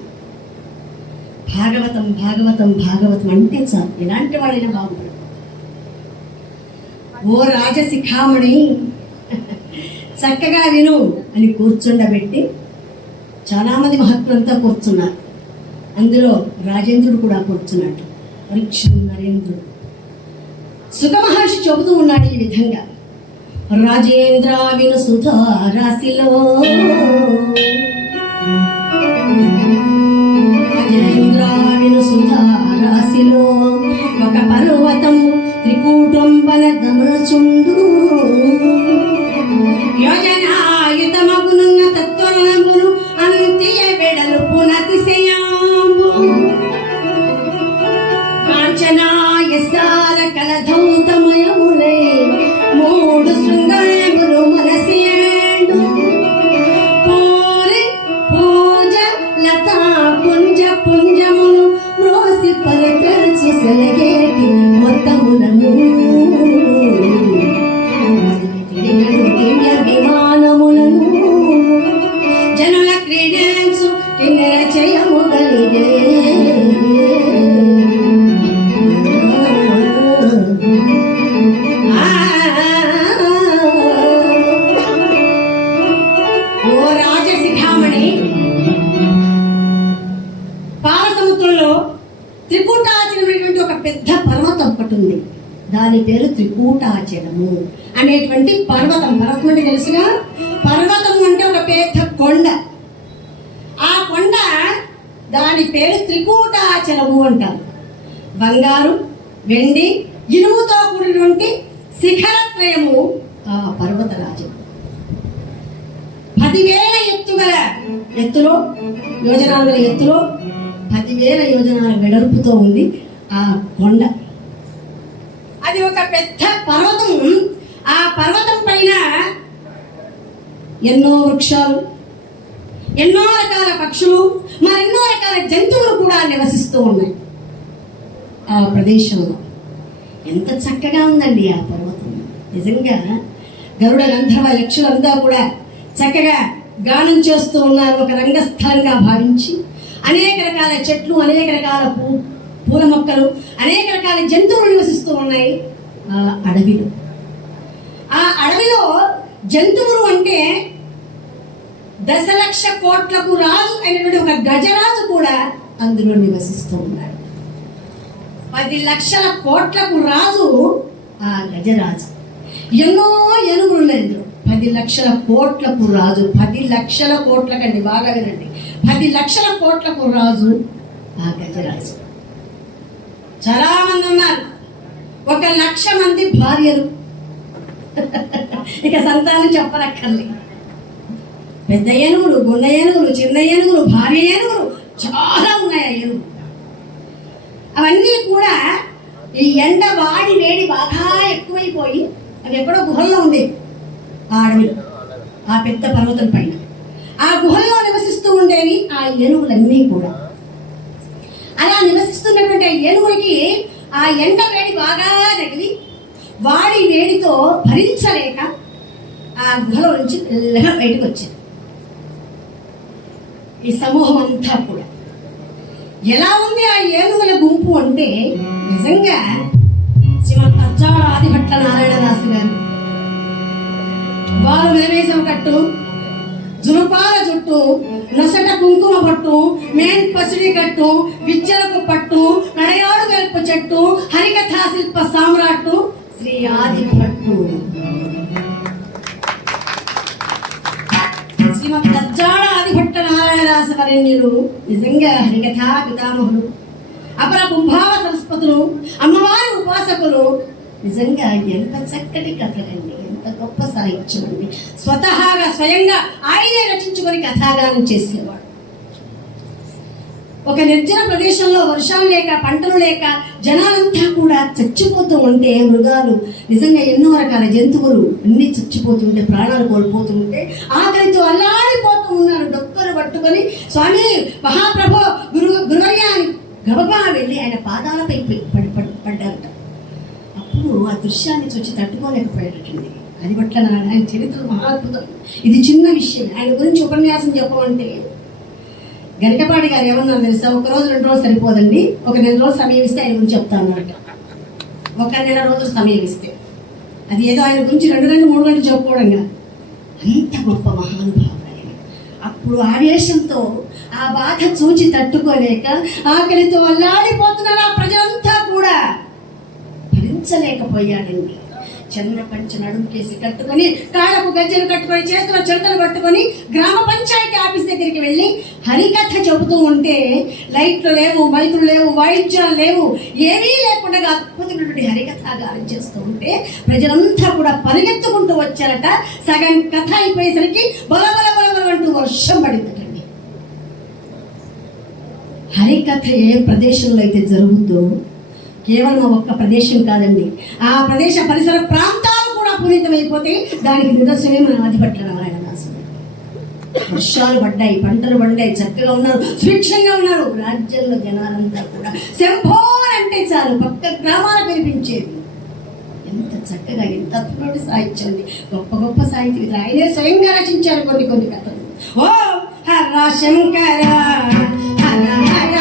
భాగవతం భాగవతం భాగవతం అంటే చాలు, ఎలాంటి వాడైనా బాగుంటాడు. ఓ రాజశిఖామణి చక్కగా విను అని కూర్చుండబెట్టి చాలామంది మహాత్ములంతా కూర్చున్నారు. అందులో రాజేంద్రుడు కూడా కూర్చున్నాడు, పరీక్షలు నరేంద్రుడు. సుఖమహర్షి చెబుతూ ఉన్నాడు ఈ విధంగా: రాజేంద్ర విను సుధా రాశిలో, రాజేంద్ర విను సుధా రాశిలో ఒక పర్వతం త్రికూటంబన గమనచుండు. యోజనాయుతమగునున్న తత్వమును అంత్య వెడలు పునతిశయాంబు. కాంచనాయసార కలధౌతమయములై మూడు శృంగములు మనసేండు. పూరి పూజ లతా పుంజ పుంజములు మ్రోసి పరితరచి సెలగేటి మొత్తములను. విమానములను జనుల క్రీడెన్సు కిన్నెర చేయము గలిగే. ఓ రాజశిఖామణి, పాలసముద్రంలో త్రికూటాచలమైనటువంటి ఒక పెద్ద పర్వతం ఒకటి ఉంది. దాని పేరు త్రికూటాచలము అనేటువంటి పర్వతం. పర్వతం అంటే తెలుసుగా, పర్వతం అంటే ఒక పెద్ద కొండ. ఆ కొండ దాని పేరు త్రికూటాచలము అంటారు. బంగారు, వెండి, ఇనుముతో కూడినటువంటి శిఖరత్రయము ఆ పర్వతరాజు. 10,000 ఎత్తులో, యోజనాల ఎత్తులో 10,000 యోజనాల వెడల్పుతో ఉంది ఆ కొండ. అది ఒక పెద్ద పర్వతం. ఆ పర్వతం పైన ఎన్నో వృక్షాలు, ఎన్నో రకాల పక్షులు, మరెన్నో రకాల జంతువులు కూడా నివసిస్తూ ఉన్నాయి. ఆ ప్రదేశంలో. ఎంత చక్కగా ఉందండి ఆ పర్వతం. నిజంగా గరుడ గంధర్వ యక్షులంతా కూడా చక్కగా గానం చేస్తూ ఉన్నారు. ఒక రంగస్థలంగా భావించి అనేక రకాల చెట్లు, అనేక రకాల పూల మొక్కలు, అనేక రకాల జంతువులు నివసిస్తూ ఉన్నాయి ఆ అడవిలో. ఆ అడవిలో జంతువులు అంటే 10,00,000,000,000కు రాజు అయినటువంటి ఒక గజరాజు కూడా అందులో నివసిస్తూ ఉన్నాడు. 10,00,000,000,000కు రాజు ఆ గజరాజు. ఎన్నో ఏనుగులు ఉన్నాయి ఇందులో. 10,00,000,000,000కు రాజు. 10,00,000,000,000 కండి, బాగా వినండి. 10,00,000,000,000కు రాజు ఆ గజరాజు. చాలా మంది ఉన్నారు, 1,00,000 మంది భార్యలు. ఇక సంతానం చెప్పనక్కర్లేదు. పెద్ద ఏనుగులు, గుండ ఏనుగులు, చిన్న ఏనుగులు, భార్య ఏనుగులు చాలా ఉన్నాయి. ఆ ఏనుగులు అవన్నీ కూడా ఈ ఎండ వాడి వేడి బాగా ఎక్కువైపోయి అవి ఎక్కడో గుహల్లో ఉండేవి. ఆ అడవిలో, ఆ పెద్ద పర్వతం పైన ఆ గుహల్లో నివసిస్తూ ఉండేవి ఆ ఏనుగులన్నీ కూడా. అలా నివసిస్తున్నటువంటి ఆ ఏనుగులకి ఆ ఎండ వేడి బాగా తగిలి వాడి వేడితో భరించలేక ఆ గుహలో నుంచి మెల్లగా బయటకు వచ్చింది. ఈ సమూహం అంతా కూడా ఎలా ఉంది ఆ ఏనుగుల గుంపు అంటే, నిజంగా శ్రీమద్ అజ్జాడ ఆదిభట్ల నారాయణదాసు గారు వారు వెనవేశం కట్టు, జులుపాల జుట్టు, నొసట కుంకుమ పట్టు, మేన్ పసిడి కట్టు, విద్యలకు పట్టు, నడయాడు వెల్పు చెట్టు, హరికథా శిల్ప సామ్రాట్టు శ్రీ ఆదిభట్టు. శ్రీమద్ అజ్జాడ ఆదిభట్ట నారాయణదాస వరేణ్యులు నిజంగా హరికథా పితామహులు, అపర కుంభావ సరస్వతులు, అమ్మవారి ఉపాసకులు. నిజంగా ఎంత చక్కటి కథలండి, ఎంత గొప్ప సాహిత్యం అండి. స్వతహాగా స్వయంగా ఆయనే రచించుకొని కథాగానం చేసేవాడు. ఒక నిర్జన ప్రదేశంలో వర్షాలు లేక, పంటలు లేక జనాలంతా కూడా చచ్చిపోతూ ఉంటే, మృగాలు నిజంగా ఎన్నో రకాల జంతువులు అన్ని చచ్చిపోతుంటే, ప్రాణాలు కోల్పోతుంటే ఆకలితో అల్లాడిపోతూ ఉన్నారు. డొక్కలు పట్టుకొని స్వామి మహాప్రభు గురువర్య అని గబగబా వెళ్ళి ఆయన పాదాలపై పడ్డారట. అప్పుడు ఆ దృశ్యాన్ని చూసి తట్టుకోలేకపోయారటండి. అది పట్ల ఆయన చరిత్ర మహాద్భుతం. ఇది చిన్న విషయం. ఆయన గురించి ఉపన్యాసం చెప్పమంటే గరికపాటి గారు ఏమన్నారు తెలుసా, 1 రోజు 2 రోజులు సరిపోదండి, ఒక 1 నెల రోజులు సమయం ఇస్తే ఆయన గురించి చెప్తా అన్నారట. 1 నెల రోజులు సమయం ఇస్తే అది ఏదో ఆయన గురించి 2 గంటలు 3 గంటలు చెప్పుకోవడంగా అంత గొప్ప మహానుభావుడు ఆయన. అప్పుడు ఆవేశంతో ఆ బాధ చూచి తట్టుకోలేక ఆకలితో అల్లాడిపోతున్నారు ఆ ప్రజలంతా కూడా భరించలేకపోయాడండి. చంద్ర పంచ నడుముకేసి కట్టుకొని, కాళ్ళకు గజ్జలు కట్టుకొని, చేతుల చెంతలు కట్టుకొని గ్రామ పంచాయతీ ఆఫీస్ దగ్గరికి వెళ్ళి హరికథ చెబుతూ ఉంటే, లైట్లు లేవు, మైకులు లేవు, వాయిద్యాలు లేవు, ఏమీ లేకుండా అద్భుతమైనటువంటి హరికథ గానం చేస్తూ ఉంటే ప్రజలంతా కూడా పరిగెత్తుకుంటూ వచ్చారట. సగం కథ అయిపోయేసరికి బలబల బలబల అంటూ వర్షం పడిందటండి. హరికథ ఏ ప్రదేశంలో అయితే జరుగుతుందో, కేవలం ఒక్క ప్రదేశం కాదండి, ఆ ప్రదేశ పరిసర ప్రాంతాలు కూడా పునీతమైపోతే దానికి నిదర్శనమే మన ఆదిభట్ల నారాయణదాసు. వర్షాలు పడ్డాయి, పంటలు పడ్డాయి, చక్కగా ఉన్నారు, సుభిక్షంగా ఉన్నారు. రాజ్యంలో జనాలంతా కూడా శంభో అంటే చాలు పక్క గ్రామాల వినిపించేది. ఎంత చక్కగా, ఎంత అద్భుతమైన సాహిత్యం అండి. గొప్ప గొప్ప సాహిత్యం. ఆయనే స్వయంగా రచించారు కొన్ని కథలు. ఓ హర శంకర హర హర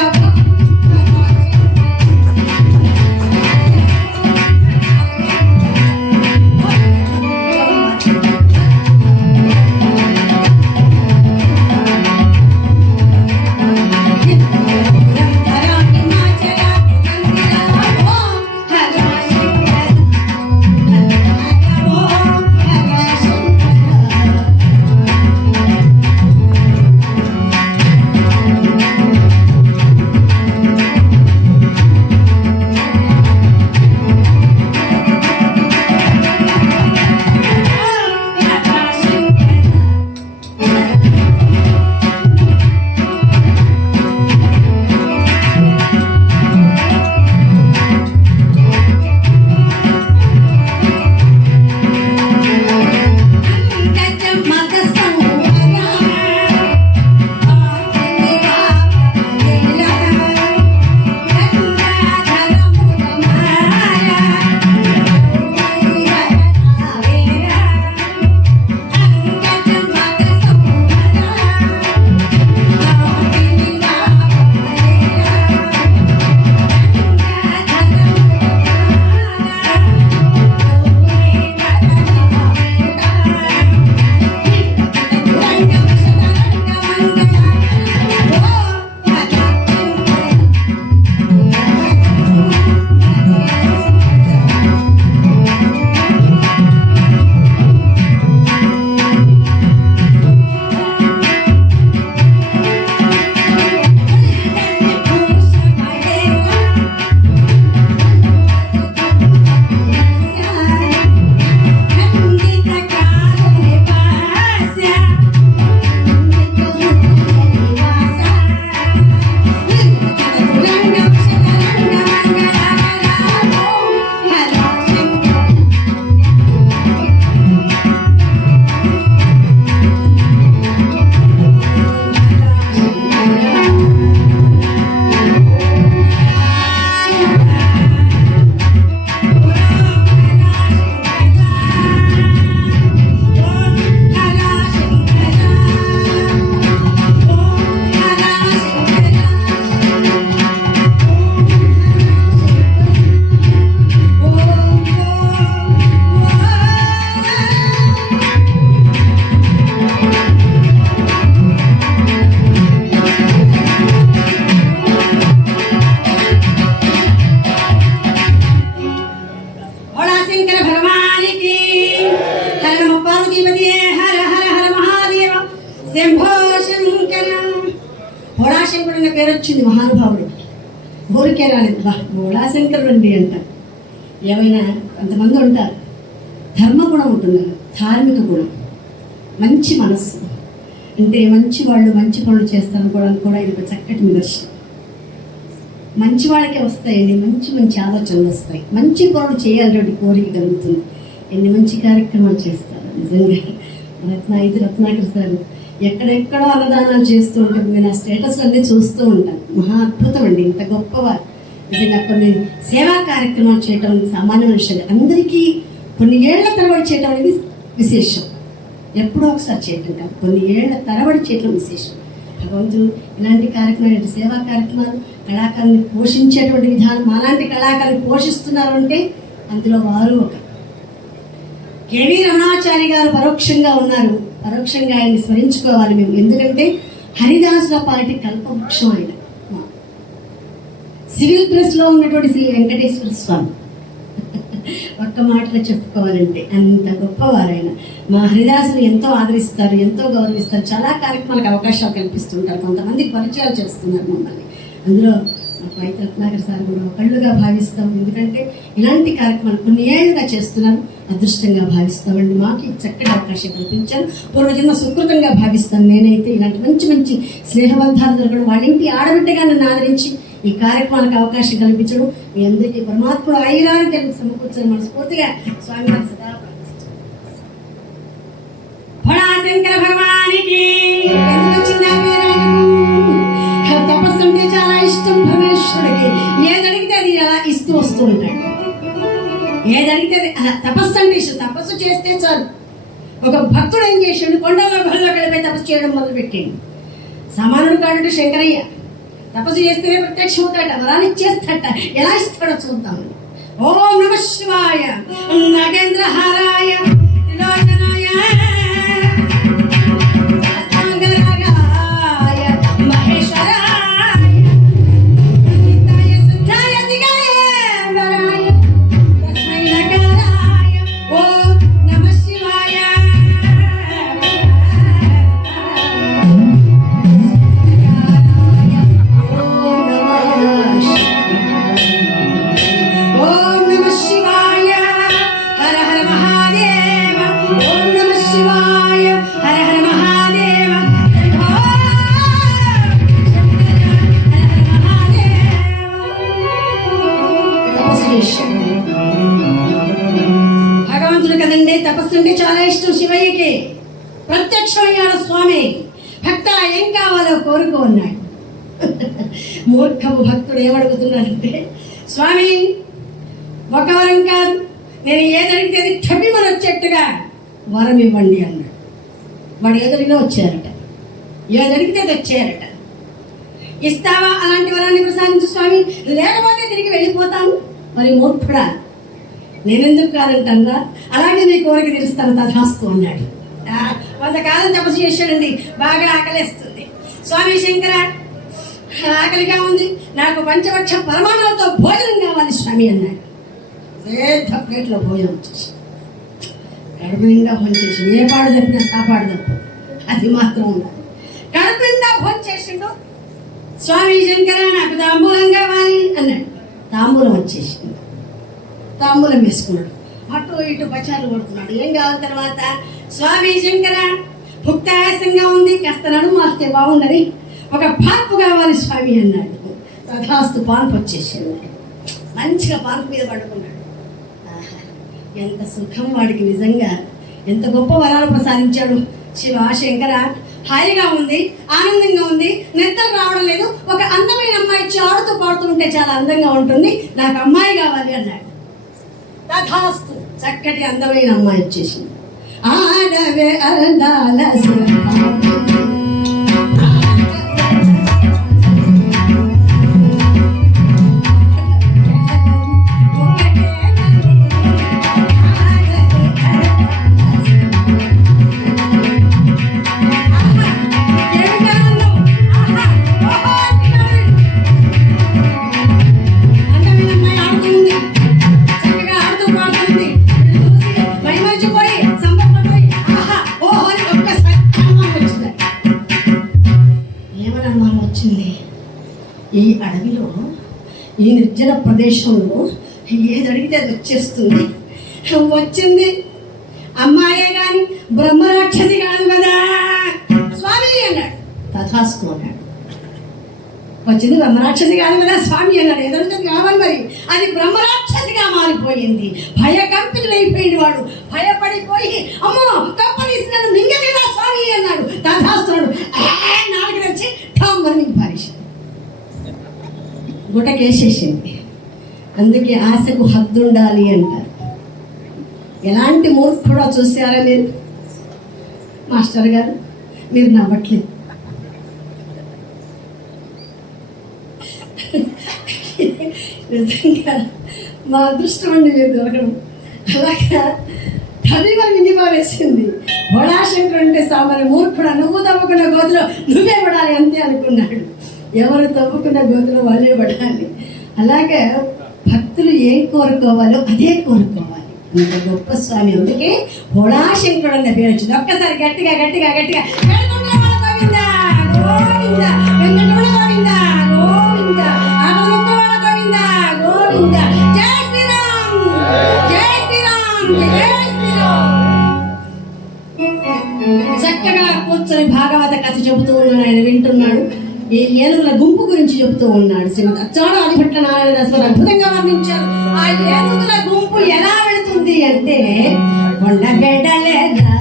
పేరు వచ్చింది మహానుభావుడు. ఊరికే రాలేదు, బోళాశంకరుడు అండి అంటారు. ఏమైనా కొంతమంది ఉంటారు, ధర్మగుణం ఉంటుంది, ధార్మిక గుణం, మంచి మనస్సు, అంటే మంచి వాళ్ళు మంచి పనులు చేస్తారనుకోవడానికి కూడా ఇది ఒక చక్కటి నిదర్శనం. మంచి వాళ్ళకే వస్తాయండి, మంచి మంచి ఆలోచనలు వస్తాయి, మంచి పనులు చేయాలనేటువంటి కోరిక కలుగుతుంది. ఎన్ని మంచి కార్యక్రమాలు చేస్తారు నిజంగా. రత్నాకర్ సార్ ఎక్కడెక్కడో అన్నదానాలు చేస్తూ ఉంటారు. నేను ఆ స్టేటస్లు అన్నీ చూస్తూ ఉంటాను. మహా అద్భుతం అండి, ఇంత గొప్పవారు నిజంగా. కొన్ని సేవా కార్యక్రమాలు చేయటం సామాన్య మనుషులు అందరికీ కొన్ని ఏళ్ల తరబడి చేయటం అనేది విశేషం. ఎప్పుడో ఒకసారి చేయటం కాదు, కొన్ని ఏళ్ల తరబడి చేయటం విశేషం. భగవంతుడు ఇలాంటి కార్యక్రమాలు, సేవా కార్యక్రమాలు, కళాకారుని పోషించేటువంటి విధానం, అలాంటి కళాకారుని పోషిస్తున్నారు అంటే అందులో వారు ఒక కేవీ రమణాచారి గారు పరోక్షంగా ఉన్నారు. పరోక్షంగా ఆయన్ని స్మరించుకోవాలి మేము. ఎందుకంటే హరిదాసుల పార్టీ కల్పవృక్షం ఆయన. సివిల్ ప్రెస్లో ఉన్నటువంటి శ్రీ వెంకటేశ్వర స్వామి ఒక్క మాటలో చెప్పుకోవాలంటే అంత గొప్పవారు ఆయన. మా హరిదాసులు ఎంతో ఆదరిస్తారు, ఎంతో గౌరవిస్తారు. చాలా కార్యక్రమాలకు అవకాశాలు కల్పిస్తుంటారు, కొంతమందికి పరిచయాలు చేస్తున్నారు మమ్మల్ని. అందులో మా పైత రత్నాకర్ సార్ కూడా ఒకళ్ళుగా భావిస్తాం. ఎందుకంటే ఇలాంటి కార్యక్రమాలు కొన్ని ఏళ్ళుగా చేస్తున్నారు, అదృష్టంగా భావిస్తామండి. మాకు చక్కటి అవకాశం కల్పించారు, పూర్వజన్మ సుకృతంగా భావిస్తాను. నేనైతే ఇలాంటి మంచి మంచి స్నేహబంధాలు దొరకడం, వాళ్ళ ఇంటి ఆడబిడ్డగా నన్ను ఆదరించి ఈ కార్యక్రమానికి అవకాశం కల్పించడం, మీ అందరికీ పరమాత్ముడు ఐరాన్ని తెలుగు సమకూర్చని మనస్ఫూర్తిగా స్వామి వారి సదా శంకర భగవానికి. తపస్సు అంటే చాలా ఇష్టం పరమేశ్వరుడికి. ఏదడిగితే అది అలా ఇస్తూ వస్తూ ఉంటాడు, ఏదడిగితే అలా. తపస్సు అంటే ఇష్టం, తపస్సు చేస్తే చాలు. ఒక భక్తుడు ఏం చేసాడు, కొండల్లో గొల్లో గడిపై తపస్సు చేయడం మొదలుపెట్టాడు. సామాన్యుడు కాడు శంకరయ్య. తపస్సు చేస్తేనే ప్రత్యక్షం అవుతాట, వరాన్ని ఇచ్చేస్తాట. ఎలా ఇస్తాడో చూద్దాం. ఓం నమః శివాయ నాగేంద్రహారాయ త్రిలోచనాయ భగవంతుడు కదండి. తపస్సు అంటే చాలా ఇష్టం శివయ్యకి. ప్రత్యక్షమయ్యాడు స్వామి. భక్త ఏం కావాలో కోరుకో అన్నాడు. మూర్ఖపు భక్తుడు ఏమడుగుతున్నాడంటే, స్వామి ఒక వరం కాదు, నేను ఏదడిగితే అది ఠపిమని వచ్చేట్టుగా వరం ఇవ్వండి అన్నాడు. వాడు ఏదడిగినా వచ్చారట, ఏదడిగితే అది వచ్చారట. ఇస్తావా అలాంటి వరాన్ని ప్రసాదించు స్వామి, లేకపోతే తిరిగి వెళ్ళిపోతాను. మరి మూర్ఖుడా, నేనెందుకు కాదంటా, అలాగే నీ కోరిక తీరుస్తాను తథాస్తు అన్నాడు. కొంతకాలం తపస్సు చేశాడండి, బాగా ఆకలిస్తుంది. స్వామి శంకర ఆకలిగా ఉంది, నాకు పంచపక్ష పరమాణాలతో భోజనం కావాలి స్వామి అన్నాడు. పెద్ద ప్లేట్లో భోజనం వచ్చేసి కడుపు నిండా భోజనం చేసి, ఏ పాడు తప్పినా సాపాడు తప్పు, అది మాత్రం ఉండాలి. కడుపు నిండా భోజనం చేసిండు. స్వామి శంకర నాకు తాంబూలం కావాలి అన్నాడు. తాంబూలం వచ్చేసింది. తాంబూలం వేసుకున్నాడు, అటు ఇటు పచారులు కొడుతున్నాడు. ఏం కావాలి తర్వాత? స్వామి శంకర భుక్తాయాసంగా ఉంది, కాస్త నడుము వస్తే బాగుందని ఒక పాన్పు కావాలి స్వామి అన్నాడు. తథాస్తు పాన్పు వచ్చేసింది. మంచిగా పాన్పు మీద పడుకున్నాడు. ఎంత సుఖం వాడికి, నిజంగా ఎంత గొప్ప వరాలు ప్రసాదించాడు శివ శంకర. హాయిగా ఉంది, ఆనందంగా ఉంది, నిద్ర రావడం లేదు. ఒక అందమైన అమ్మాయి ఇచ్చి ఆడుతూ పాడుతుంటే చాలా అందంగా ఉంటుంది, నాకు అమ్మాయి కావాలి అన్నాడు. తథాస్తు చక్కటి అందమైన అమ్మాయి వచ్చేసింది. ఆడవే అరందాల ఇందులో ఈ నిర్జన ప్రదేశంలో ఏది అడిగితే అది వచ్చేస్తుంది. వచ్చింది అమ్మాయే కానీ బ్రహ్మరాక్షసి కాదు కదా స్వామి అన్నాడు. తథాస్తు అన్నాడు. వచ్చింది బ్రహ్మరాక్షసి కాదు కదా స్వామి అన్నాడు. ఏదంటే కావాలి మరి. అది బ్రహ్మరాక్షసిగా మారిపోయింది. భయకంపితుడైపోయింది వాడు. భయపడిపోయి అమ్మో కంపనీస్తున్నాడు మింగలేదా స్వామి అన్నాడు. తథాస్తున్నాడు. నాలుగు వచ్చి ఠామ్మని పారేశాడు. గుటకేసేసింది. అందుకే ఆశకు హద్దు ఉండాలి అంటారు. ఎలాంటి మూర్ఖుడో చూసారా మీరు? మాస్టర్ గారు మీరు నవ్వట్లేదు. నిజంగా మా అదృష్టం అండి మీరు దొరకడం. అలాగా తల్లివారు మింగిపారేసింది. బొడాశంకరు అంటే సామాన్య మూర్ఖుడు. నువ్వు తవ్వుకున్న గోతులో నువ్వే పడాలి అంతే అనుకున్నాడు. ఎవరు తవ్వుకున్న గోతులో వాళ్ళే పడాలి. అలాగే భక్తులు ఏం కోరుకోవాలో అదే కోరుకోవాలి. అంత గొప్ప స్వామి. అందుకే బొడాశంకరుడు అన్న పేరు వచ్చింది. ఒక్కసారి గట్టిగా గట్టిగా గట్టిగా చక్కగా కూర్చొని భాగవత కథ చెబుతూ ఉన్నాడు. ఆయన వింటున్నాడు. ఈ ఏనుగుల గుంపు గురించి చెబుతూ ఉన్నాడు. శ్రీమద్ అచ్చాడు ఆదిభట్ల నారాయణ అద్భుతంగా వర్ణించారు. ఆ ఏనుగుల గుంపు ఎలా వెళుతుంది అంటే కొండగడ్డలేదా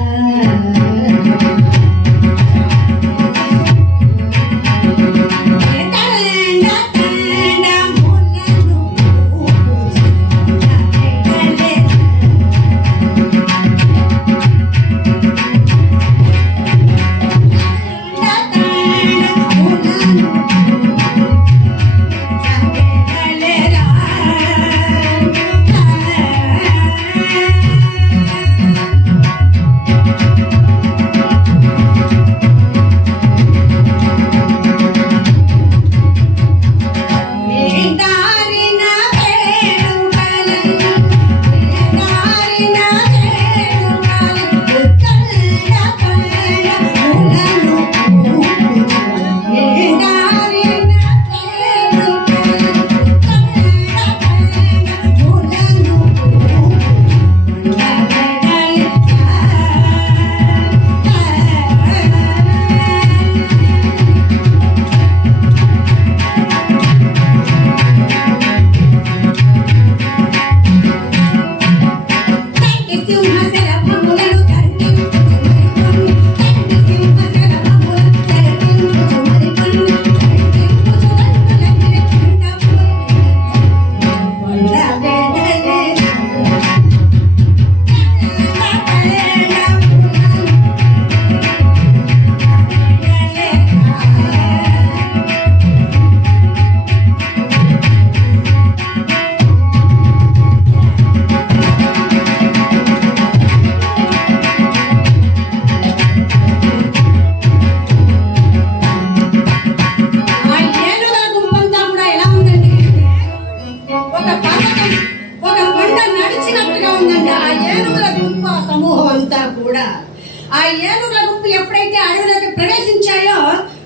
ఆ ఏనుగుల గుంపు ఎప్పుడైతే అడవిలోకి ప్రవేశించాయో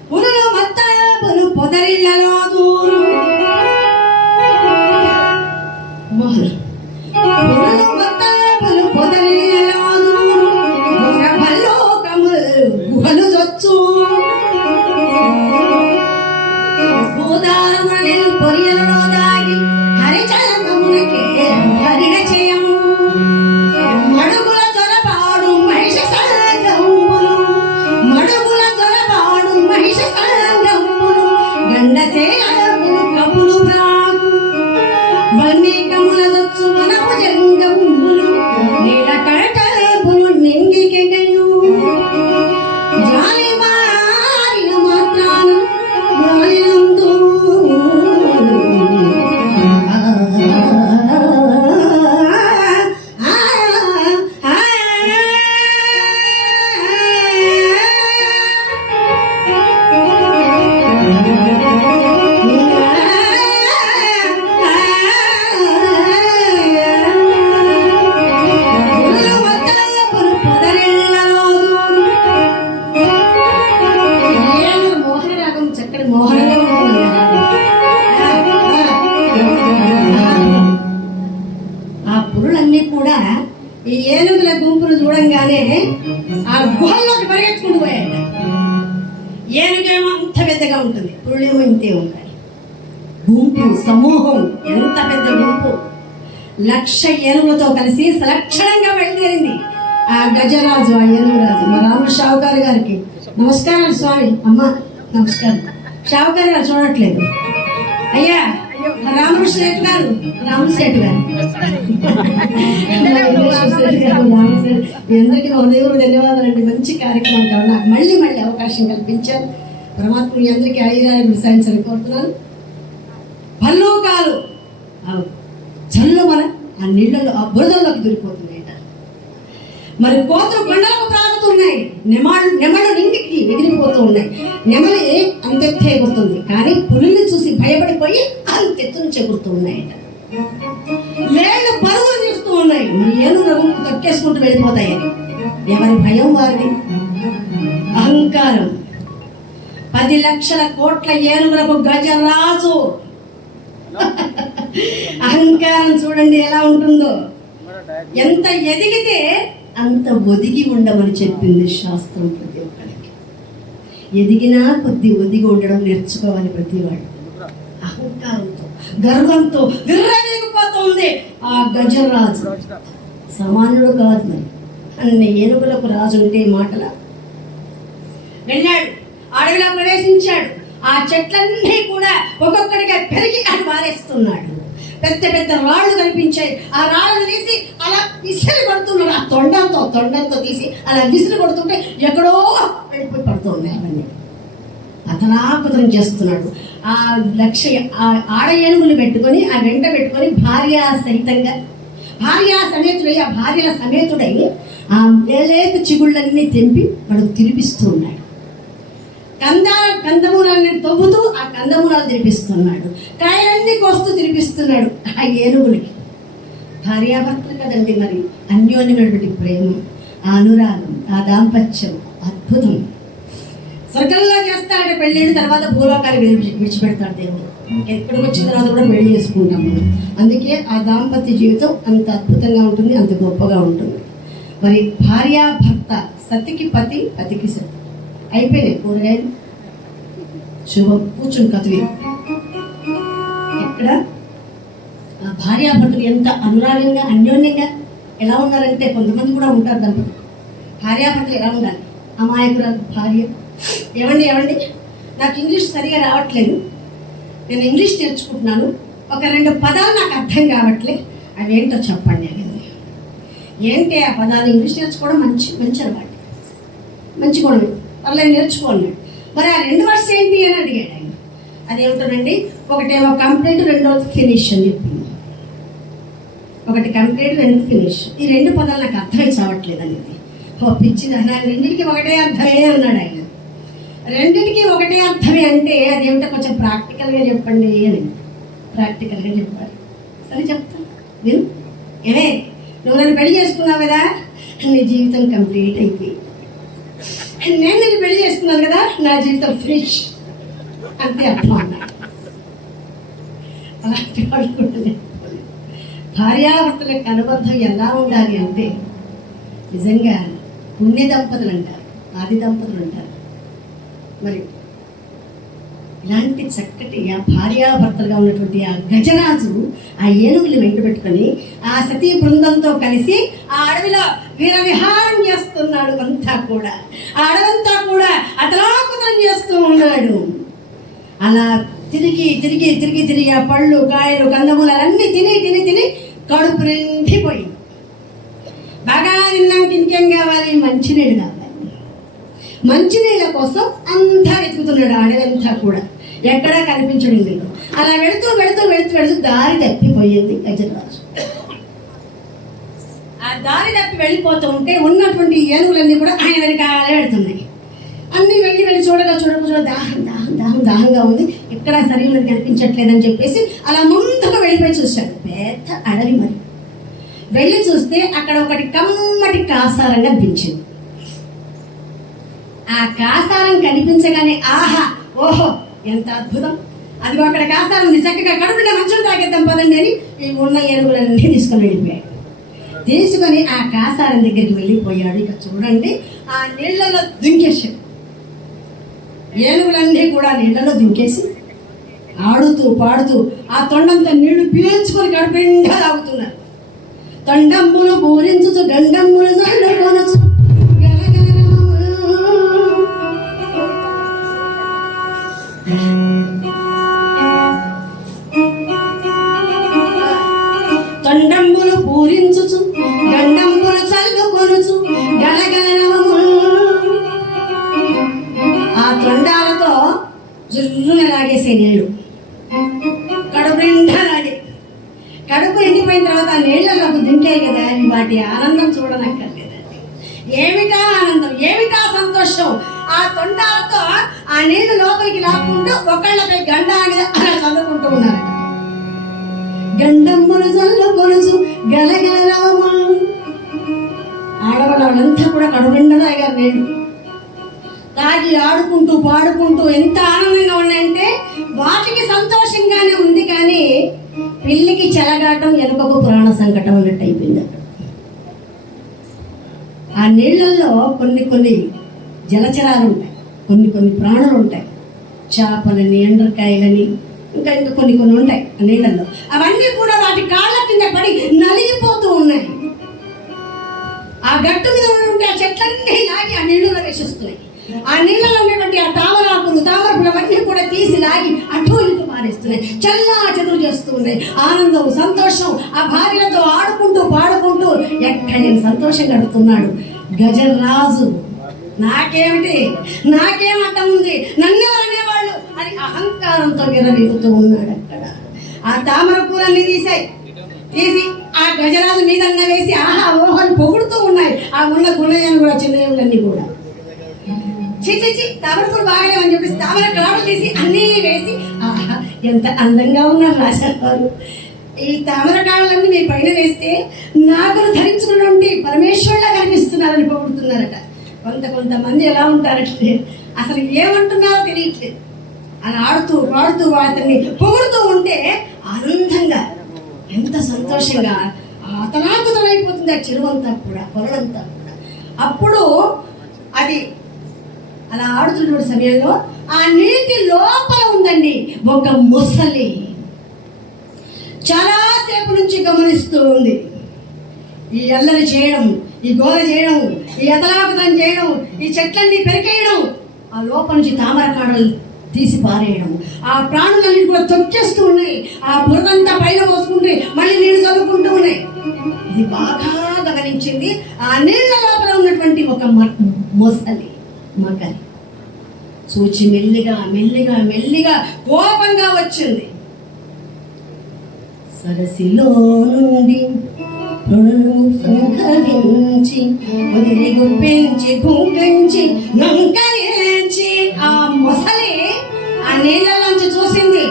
పులులు మొత్తం పొదరిళ్లలో దూరం పులులు మొత్తం పొదరిళ్లలో దూరం గుహలు చొచ్చు భూదారములు పొరియలలో దాగి హరిచలకమునకే హరిణ చేయము మడుగుల జొరపాడు మహిష సంగములు మడుగుల జొరపాడు మహిష సంగములు గండసే కూడా ఈ ఏనుగుల గుంపును చూడంగానే ఆ గుహల్లోకి పరిగెత్తుకుంటూ పోయాడు. ఏనుగేమో అంత పెద్దగా ఉంటుంది, పురుడేమో ఇంతే ఉంటాయి. గుంపు సమూహం ఎంత పెద్ద గుంపు, 1,00,000 ఏనుగులతో కలిసి సలక్షణంగా బయలుదేరింది. ఆ గజరాజు, ఆ ఏనుగురాజు మా రాముడు షావుకారు గారికి నమస్కారం స్వామి. అమ్మ నమస్కారం. షావుకారు గారు చూడట్లేదు. అయ్యా రాముడు శేఠు గారు, రాముడు శేఠు గారు, మీ అందరికీ మా దేవుడు ధన్యవాదాలండి. మంచి కార్యక్రమం కావాలి, నాకు మళ్ళీ అవకాశం కల్పించారు. పరమాత్మ మీ అందరికీ ఆయురాన్ని సాధించాలని కోరుతున్నాను. భల్లూకాలు చల్లు మన ఆ నీళ్ళలో ఆ బురదల్లోకి దూరిపోతున్నాయి. మరి కోతులు కొండలకు ప్రాగుతున్నాయి, నెమళ్ళు నిండికి ఎగిరిపోతూ ఉన్నాయి. నెమలి అంతెత్తు ఎగురుతుంది, కానీ పులిని చూసి భయపడిపోయి అంతెత్తును చెగురుతూ ఉన్నాయట. లేళ్ళు పరుగులు తీస్తూ ఉన్నాయి, మరి ఏనుగు రఘుకు తొక్కేసుకుంటూ వెళ్ళిపోతాయని. ఎవరి భయం వారిది, అహంకారం. 10 లక్షల కోట్ల ఏనుగులకు గజరాజు. అహంకారం చూడండి ఎలా ఉంటుందో. ఎంత ఎదిగితే అంత ఒదిగి ఉండమని చెప్పింది శాస్త్రం. ప్రతి ఒక్కరికి ఎదిగినా కొద్ది ఒదిగి ఉండడం నేర్చుకోవాలి ప్రతివాడు. అహంకారంతో గర్వంతో విర్రవీగిపోతుంది ఆ గజరాజు. సామాన్యుడు కాదు. మరి అన్ని ఏనుగులకు రాజు ఉంటే మాటల. వెళ్ళాడు, అడవిలో ప్రవేశించాడు. ఆ చెట్లన్నీ కూడా ఒక్కొక్కడిగా పెరిగి అది పారేస్తున్నాడు. పెద్ద పెద్ద రాళ్ళు కనిపించాయి. ఆ రాళ్ళను తీసి అలా విసిరి కొడుతున్నాడు. ఆ తొండంతో తీసి అలా విసిరి కొడుతుంటే ఎక్కడో వెళ్ళిపోయి పడుతూ ఉన్నాయి అవన్నీ. అతనాకుతం చేస్తున్నాడు. ఆ ఆడ ఏనుగులు పెట్టుకొని ఆ వెంట పెట్టుకొని భార్యా సమేతుడై ఆ భార్యల సమేతుడై ఆ లేలేత చిగుళ్ళన్నీ తెంపి వాడు తినిపిస్తూ ఉన్నాడు. కందమూలాన్ని తవ్వుతూ ఆ కందమూలాలు తినిపిస్తున్నాడు. కాయలన్నీ కోస్తూ తినిపిస్తున్నాడు ఆ ఏనుగులకి. భార్యాభర్తలు కదండి, మరి అన్యోన్యమైనటువంటి ప్రేమ, ఆ అనురాగం, ఆ దాంపత్యం అద్భుతం. స్వర్గంలో చేస్తాడు పెళ్ళైన తర్వాత భూలోకాన్ని విడిచిపెడతాడు దేవుడు. ఎక్కడికి వచ్చిన తర్వాత కూడా పెళ్లి చేసుకుంటాము. అందుకే ఆ దాంపత్య జీవితం అంత అద్భుతంగా ఉంటుంది, అంత గొప్పగా ఉంటుంది. మరి భార్యాభర్త, సతికి పతి, పతికి సతి అయిపోయినాయి. కూరగాయలు శుభం. కూర్చుని కథవి. ఇక్కడ ఆ భార్యాభర్తలు ఎంత అనురాగంగా అన్యోన్యంగా ఎలా ఉన్నారంటే, కొంతమంది కూడా ఉంటారు దంపతులు. భార్యాభర్తలు ఎలా ఉండాలి? అమాయకురాలు భార్య, ఏమండి నాకు ఇంగ్లీష్ సరిగా రావట్లేదు, నేను ఇంగ్లీష్ నేర్చుకుంటున్నాను, ఒక 2 పదాలు నాకు అర్థం కావట్లే, అవేంటో చెప్పండి అని. ఏంటి ఆ పదాలు? ఇంగ్లీష్ నేర్చుకోవడం మంచి అలవాటు, మంచి గుణమే, పర్లేదు నేర్చుకోండి. మరి ఆ 2 వర్డ్స్ ఏంటి అని అడిగాడు ఆయన. అదేమిటోనండి, ఒకటేమో కంప్లీట్, రెండోది ఫినిష్ అని చెప్పింది. ఒకటి కంప్లీట్, 2 ఫినిష్. ఈ 2 పదాలు నాకు అర్థమై చావట్లేదు అనేది. పిచ్చింది అన్న, 2టికి ఒకటే అర్థమే అన్నాడు ఆయన. 2టికి ఒకటే అర్థమే అంటే అదేమిటో కొంచెం ప్రాక్టికల్గా చెప్పండి అని. ప్రాక్టికల్గా చెప్పాలి. సరే చెప్తాను నేను. నువ్వు నన్ను పెళ్లి చేసుకున్నావు కదా, నీ జీవితం కంప్లీట్ అయిపోయింది. నేను నిన్ను పెళ్లి చేసుకున్నాను కదా, నా జీవితం ఫినిష్ అంతే అర్థం అన్నాడు. అలాంటి వాళ్ళు కూడా భార్యాభర్తలకు అనుబంధం ఎలా ఉండాలి అంటే, నిజంగా పుణ్య దంపతులు అంటారు, ఆది దంపతులు అంటారు. మరి ఇలాంటి చక్కటి ఆ భార్యాభర్తలుగా ఉన్నటువంటి ఆ గజరాజు ఆ ఏనుగులు వెంట పెట్టుకొని ఆ సతీ బృందంతో కలిసి ఆ అడవిలో వీరవిహారం చేస్తున్నాడు. అంతా కూడా ఆ అడవంతా కూడా అతలాకుతం చేస్తూ ఉన్నాడు. అలా తిరిగి ఆ పళ్ళు, కాయలు, కందమూలన్నీ తిని కడుపు నిండిపోయి, బాగా తిన్నాక ఇంకేం కావాలి? మంచినీళ్ళు కావాలి. మంచినీళ్ళ కోసం అంతా వెతుకుతున్నాడు. అడవంతా కూడా ఎక్కడా కనిపించడం లేదు. అలా వెళుతూ దారి తప్పిపోయింది గజరాజు. ఆ దారి తప్పి వెళ్ళిపోతూ ఉంటే ఉన్నటువంటి ఏనుగులన్నీ కూడా ఆయన వెనకాలే వెళుతున్నాయి. అన్నీ వెళ్ళి చూడగా దాహంగా ఉంది, ఎక్కడ శరీరం కనిపించట్లేదని చెప్పేసి అలా ముందుకు వెళ్ళిపోయి చూశాడు. పెద్ద అడవి. మరి వెళ్ళి చూస్తే అక్కడ ఒకటి కమ్మటి కాసారం కనిపించింది. ఆ కాసారం కనిపించగానే ఆహా ఓహో ఎంత అద్భుతం, అదిగో అక్కడ కాసారం, చక్కగా కడుపున మంచం తాగేద్దాం పదండి అని ఈ ఉన్న ఏనుగులన్నీ తీసుకొని వెళ్ళిపోయాడు. తీసుకొని ఆ కాసారం దగ్గరికి వెళ్ళిపోయాడు. ఇక చూడండి, ఆ నీళ్లలో దుంకేశాడు. ఏనుగులన్నీ కూడా నీళ్లలో దుంకేసి ఆడుతూ పాడుతూ ఆ తొండంతో నీళ్లు పీల్చుకొని కడుపుండా తాగుతున్నారు. తొండమ్ములు పూరించుతూ గండమ్ములు చల్లుకొనొచ్చు తొండంబులు పూరించుచు గండంబులు చల్లుకొనుచు గలగలనవములు. ఆ తొండాలతో జుర్రున లాగేసే నీళ్లు కడుపు నిండా లాగే. కడుపు ఎండిపోయిన తర్వాత ఆ నీళ్లలోకి దింటాయి కదా, వాటి ఆనందం చూడనక్కర్లేదండి. ఏమిటా ఆనందం, ఏమిటా సంతోషం! ఆ తొండాలతో ఆ నీళ్లు లోపలికి లాక్కుంటూ ఒకళ్ళపై గండ అనేది అలా చల్లుకుంటూ ఉన్నారు. గండమ్మలు చల్లుకొనుచు గలగలరవములు. ఆడవాళ్ళంతా కూడా కడుపుండా తాగారు నీళ్ళు. తాగి ఆడుకుంటూ పాడుకుంటూ ఎంత ఆనందంగా ఉన్నాయంటే వాటికి సంతోషంగానే ఉంది, కానీ పిల్లికి చెలగాటం ఎనుకకు ప్రాణ సంకటం అన్నట్టు అయిపోయింది. అక్కడ ఆ నీళ్లలో కొన్ని జలచరాలు ఉంటాయి, కొన్ని ప్రాణులు ఉంటాయి. చేపలని, ఎండ్రకాయలని, ఇంకా కొన్ని ఉంటాయి ఆ నీళ్ళల్లో. అవన్నీ కూడా వాటి కాళ్ళ కింద పడి నలిగిపోతూ ఉన్నాయి. ఆ గట్టు మీద ఉంటే ఆ చెట్లన్నీ లాగి ఆ నీళ్ళలో వేసేస్తున్నాయి. ఆ నీళ్ళలో ఉండేటువంటి ఆ తామరాకులు, తామరపులు అవన్నీ కూడా తీసి లాగి అటు ఇటు పారేస్తున్నాయి. చల్లా చెదురు చేస్తూ ఉన్నాయి. ఆనందం, సంతోషం ఆ భార్యలతో ఆడుకుంటూ పాడుకుంటూ ఎక్కడైనా సంతోషం గడుపుతున్నాడు గజరాజు. నాకేమిటి, నాకేమట్టం ఉంది, నన్నెవరు అనేవాళ్ళు అని అహంకారంతో విర్రవీగుతూ ఉన్నాడు. అక్కడ ఆ తామర పూలన్నీ తీసి ఆ గజరాజు మీదన్న వేసి ఆహా ఓహోని పొగుడుతూ ఉన్నాయి. ఆ ఉన్న గుణయ్యను కూడా, చిన్నయ్యలన్నీ కూడా చిచి తామర పూలు బాగాలేవని చెప్పేసి తామర కాడలు తీసి అన్నీ వేసి ఆహా ఎంత అందంగా ఉన్నారు రాజావారు. ఈ తామర కాడలన్నీ మీ పైన వేస్తే నాగులు ధరించుకున్నటువంటి పరమేశ్వరులా కనిపిస్తున్నారని పొగుడుతున్నారట. కొంతమంది ఎలా ఉంటారంటే అసలు ఏమంటున్నారో తెలియట్లేదు. అలా ఆడుతూ పాడుతూ వాటిని పొగుడుతూ ఉంటే ఆనందంగా, ఎంత సంతోషంగా అతలాకుతలైపోతుంది ఆ చెరువంతా కూడా, పొలంతా కూడా. అప్పుడు అది అలా ఆడుతున్న సమయంలో ఆ నీటి లోపల ఉందండి ఒక ముసలి. చాలాసేపు నుంచి గమనిస్తూ ఉంది. ఈ అల్లరి చేయడం, ఈ గోల చేయడం, ఈ అతలాకుతలం చేయడం, ఈ చెట్లన్నీ పెరికేయడం, ఆ లోపల నుంచి తామర కాడలు తీసి పారేయడం, ఆ ప్రాణులన్నీ కూడా తొక్కేస్తూ ఉన్నాయి. ఆ బురదంతా పైన పోసుకుంటే మళ్ళీ నీళ్లు చదువుకుంటూ ఉన్నాయి. ఇది బాగా గమనించింది. ఆ నీళ్ల లోపల ఉన్నటువంటి ఒక మొసలి మగలి చూచి మెల్లిగా కోపంగా వచ్చింది. సరసిలో నుండి సంకరించి గుప్పించి గుంకించి నంకరించి ఆ మొసలి ఆ నీళ్ళలోంచి చూసింది,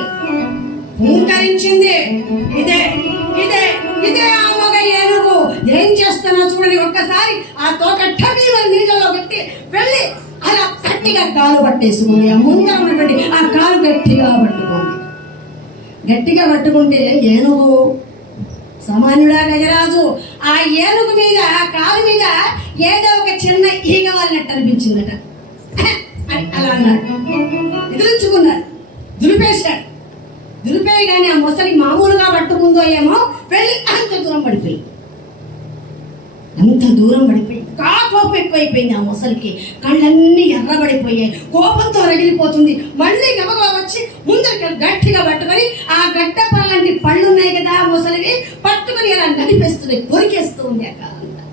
హుంకరించింది. ఇదే ఆ మగ ఏనుగు. ఏం చేస్తున్నా చూడండి. ఒక్కసారి ఆ తోక టమీల నీళ్ళలో పెట్టి వెళ్ళి అలా గట్టిగా కాలు పట్టేసుకుంది. ఆ ముందర ఉన్నటువంటి ఆ కాలు గట్టిగా పట్టుకుంటే ఏనుగు సామాన్యుడా గజరాజు ఆ ఏనుగు మీద, కాలు మీద ఏదో ఒక చిన్న ఈగ వాళ్ళనట్టు అనిపించిందట. అని అలా అన్నాడు. ఎదురించుకున్నాడు, దులిపేశాడు. దులిపేయి కానీ ఆ మొసలి మామూలుగా పట్టుకుందో ఏమో వెళ్ళి అంత దూరం పడిపోయి కోపం ఎక్కువైపోయింది ఆ మొసలికి. కళ్ళన్నీ ఎర్రబడిపోయాయి, కోపంతో రగిలిపోతుంది. మళ్ళీ గబగబా వచ్చి ముందరికి గట్టిగా పట్టుకొని ఆ గడ్డ పళ్ళంటి పళ్ళు ఉన్నాయి కదా ఆ మొసలివి పట్టుకొని ఇలా నడిపేస్తుంది, కొరికేస్తూ ఉంది ఆ కాలంతా.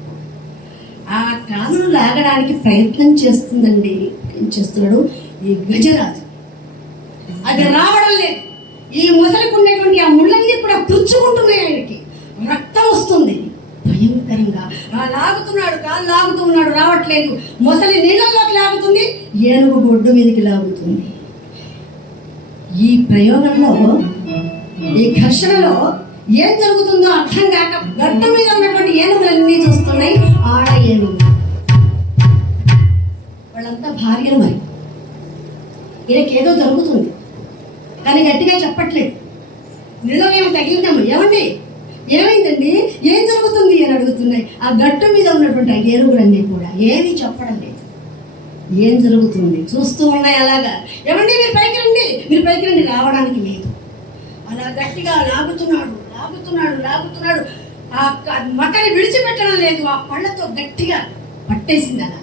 ఆ కాలును లాగడానికి ప్రయత్నం చేస్తుందండి. ఏం చేస్తున్నాడు ఈ గజరాజు? అది రావడం లేదు. ఈ మొసలికి ఉండేటువంటి ఆ ముళ్ళన్నీ కూడా పుచ్చుకుంటున్నాయి. ఆయనకి రక్తం వస్తుంది భయంకరంగా. కాలు లాగుతున్నాడు, రావట్లేదు. మొసలి నీళ్ళలోకి లాగుతుంది, ఏనుగు బొడ్డు మీదకి లాగుతుంది. ఈ ప్రయోగంలో, ఈ ఘర్షణలో ఏం జరుగుతుందో అర్థం కాక గట్టు మీద ఉన్నటువంటి ఏనుగులన్నీ చూస్తున్నాయి. ఆడ ఏనుగు వాళ్ళంతా భార్యలు. మరి ఈయనకేదో జరుగుతుంది కానీ గట్టిగా చెప్పట్లేదు. నీళ్ళలో ఏమో తగిలిందమ్మ, ఏమండి ఏమైందండి, ఏం జరుగుతుంది అని అడుగుతున్నాయి. ఆ గట్టు మీద ఉన్నటువంటి ఆ ఏనుగులన్నీ కూడా ఏమీ చెప్పడం లేదు. ఏం జరుగుతుంది చూస్తూ ఉన్నాయి. అలాగా ఏమండి మీరు పైకి రండి, మీరు పైకి రండి, రావడానికి లేదు. అలా గట్టిగా లాగుతున్నాడు లాగుతున్నాడు లాగుతున్నాడు. ఆ మక్కని విడిచిపెట్టడం లేదు. ఆ పళ్ళతో గట్టిగా పట్టేసింది అలా.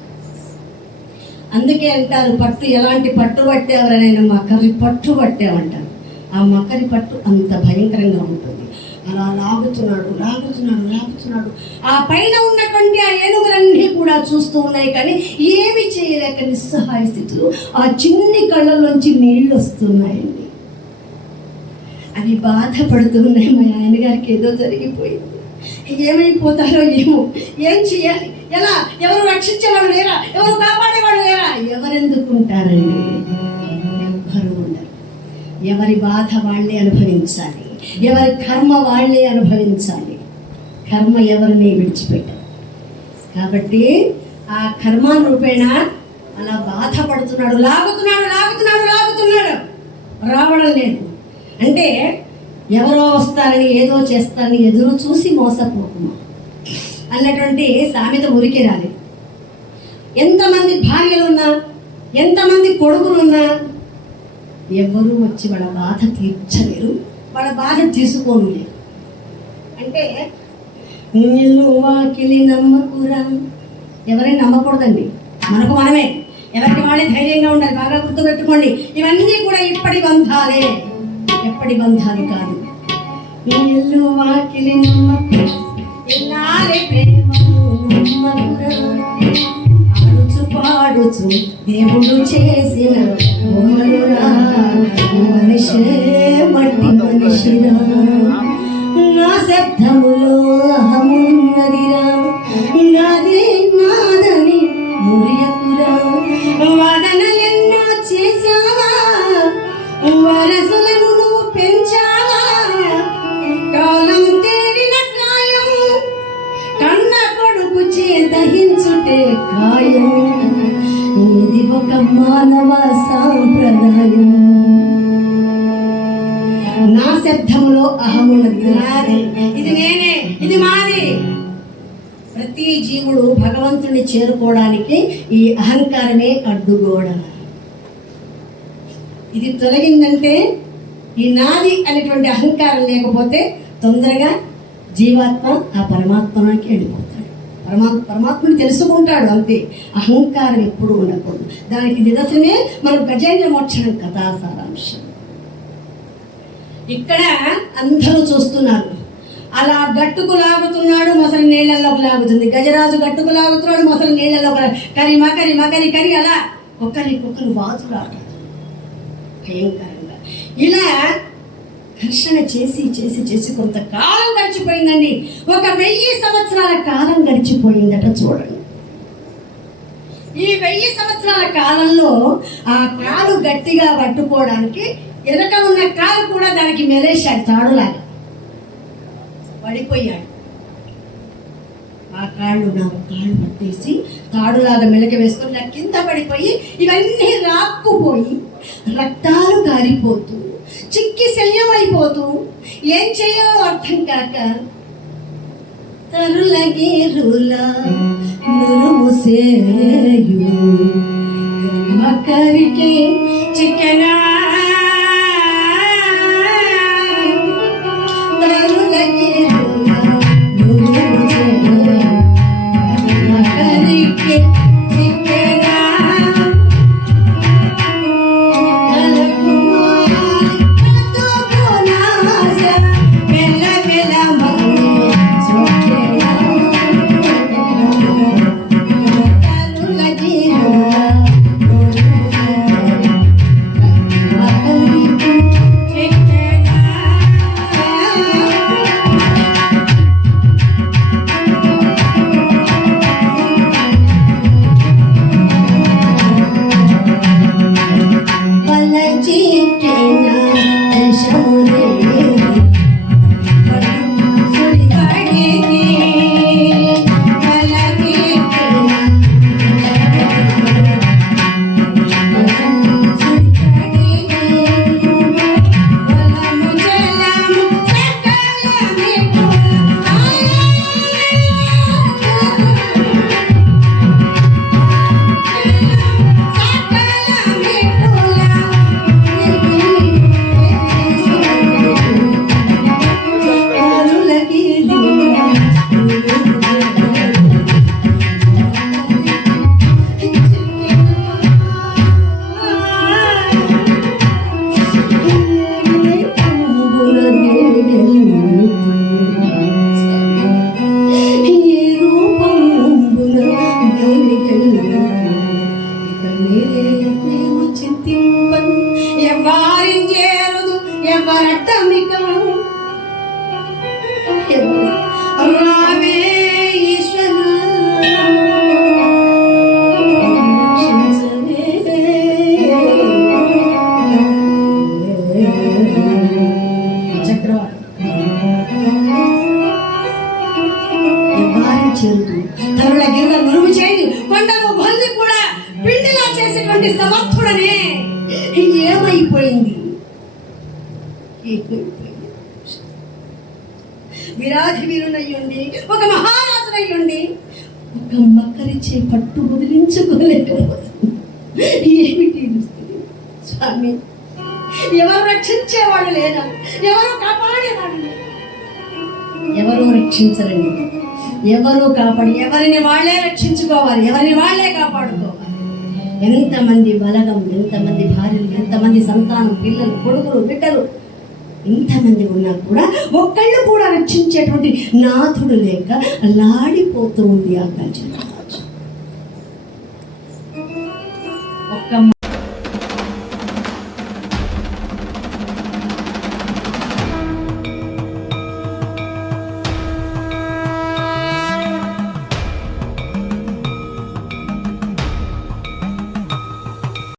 అందుకే అంటారు, పట్టు ఎలాంటి పట్టు పట్టేవరనైనా మకరి పట్టు పట్టేవంటారు. ఆ మకరి పట్టు అంత భయంకరంగా ఉంటుంది. అలా లాగుతున్నాడు లాగుతున్నాడు లాగుతున్నాడు. ఆ పైన ఉన్నటువంటి ఆ ఏనుగులన్నీ కూడా చూస్తూ ఉన్నాయి, కానీ ఏమి చేయలేక నిస్సహాయ స్థితిలో ఆ చిన్ని కళ్ళలోంచి నీళ్లు వస్తున్నాయండి. అవి బాధపడుతున్నాయి. మా ఆయన గారికి ఏదో జరిగిపోయింది, ఏమైపోతారో ఏమో, ఏం చేయాలి, ఎలా, ఎవరు రక్షించేవాళ్ళు లేరా, ఎవరు కాపాడేవాళ్ళు లేరా, ఎవరెందుకుంటారండి? ఎవ్వరు ఉండరు. ఎవరి బాధ వాళ్ళే అనుభవించాలి, ఎవరి కర్మ వాళ్ళే అనుభవించాలి. కర్మ ఎవరిని విడిచిపెట్టారు. కాబట్టి ఆ కర్మానురూపేణ అలా బాధపడుతున్నాడు, లాగుతున్నాడు లాగుతున్నాడు లాగుతున్నాడు, రావడం లేదు. అంటే ఎవరో వస్తారని, ఏదో చేస్తారని ఎదురు చూసి మోసపోకుమా అన్నటువంటి సామెత ఊరికే రాలేదు. ఎంతమంది భార్యలున్నా, ఎంతమంది కొడుకులున్నా ఎవరు వచ్చి వాళ్ళ బాధ తీర్చలేరు, వాళ్ళ బాధ తీసుకోను లేరు. అంటే ఇల్లు వాకిలి నమ్మకురా, ఎవరైనా నమ్మకూడదండి. మనకు మనమే, ఎవరికి వాళ్ళే ధైర్యంగా ఉండాలి. బాగా గుర్తుపెట్టుకోండి, ఇవన్నీ కూడా ఇప్పటి బంధాలే, ఎప్పటి బంధాలు కాదు. ఇల్లు వాకిలి నమ్మకురా, ఇల్లాలి ప్రేమను నమ్మకురా, ఆడుచు పాడుచు దేవుడు చేసిన బొమ్మలురా, మనిషే మట్టి మనిషిరా, నా శబ్దములో అహమున్నదిరా, నాదే నాదని మురియకురా, వాదనలెన్నో చేశావా, వరసలను నువ్వు పెంచావా, కాలం తేరిన కాయం, కన్న కొడుకు దహించుటే కాయం, ఇది ఒక మానవ సాంప్రదాయం. నా శబ్దములో అహమున్నది, ఇది నాది, ఇది నేనే, ఇది మాది. ప్రతి జీవుడు భగవంతుని చేరుకోవడానికి ఈ అహంకారమే అడ్డుగోడ. ఇది తొలగిందంటే, ఈ నాది అనేటువంటి అహంకారం లేకపోతే తొందరగా జీవాత్మ ఆ పరమాత్మకి వెళ్ళిపోతాడు. పరమాత్మని తెలుసుకుంటాడు, అంతే. అహంకారం ఎప్పుడు ఉండకూడదు. దానికి నిదర్శనమే మన గజేంద్ర మోక్షణం కథా సారాంశం. ఇక్కడ అందరూ చూస్తున్నారు. అలా గట్టుకు లాగుతున్నాడు, మొసలి నీళ్ళల్లోకి లాగుతుంది. గజరాజు గట్టుకు లాగుతున్నాడు, మొసలి నీళ్ళలో కరి మకరి మకరి కరి, అలా ఒకరికొకరు వాతులాట భయంకరంగా. ఇలా ఘర్షణ చేసి చేసి చేసి కొంతకాలం గడిచిపోయిందండి. 1000 సంవత్సరాల కాలం గడిచిపోయిందట. చూడండి, ఈ 1000 సంవత్సరాల కాలంలో ఆ కాలు గట్టిగా పట్టుకోవడానికి వెనక ఉన్న కాలు కూడా దానికి మెలేశాడు, తాడులాగా పడిపోయాడు. ఆ కాళ్ళు నాకు కాళ్ళు పట్టేసి తాడులాగా మెలక వేసుకొని నా కింద పడిపోయి ఇవన్నీ రాక్కుపోయి రక్తాలు కారిపోతూ చిక్కి శల్యమైపోతూ ఏం చేయాలో అర్థం కాక తరులగిరులా నురుముసేయు మకరికి చికెనా ఏ రూపంబున ఇక మేలే ప్రేమ చింతింపన్ ఎవ్వారిని చేరుదు ఎవరట్టమికము రావే ఈశ్వర చేరుతూ తరుల గిరుల నురుగు చేయి కొండలు భల్లి కూడా పిండిలా చేసేటువంటి సమర్థుడనే ఏమైపోయింది విరాధి వీరునయ్యుండి ఒక మహారాజునయ్యుండి ఒక మక్కరిచ్చే పట్టు వదిలించుకోలేకపోతుంది. ఏమిటి స్వామి, ఎవరు రక్షించేవాడు లేదా? ఎవరు కాపాడేవాడు లేదా? ఎవరు రక్షించరండి, ఎవరు కాపాడి ఎవరిని వాళ్ళే రక్షించుకోవాలి, ఎవరిని వాళ్ళే కాపాడుకోవాలి. ఎంతమంది బలగం, ఎంతమంది భార్యలు, ఎంతమంది సంతానం, పిల్లలు, కొడుకులు, బిడ్డలు ఇంతమంది ఉన్నా కూడా ఒక్కళ్ళు కూడా రక్షించేటువంటి నాథుడు లేక లాడిపోతూ ఉంది ఆకాశం.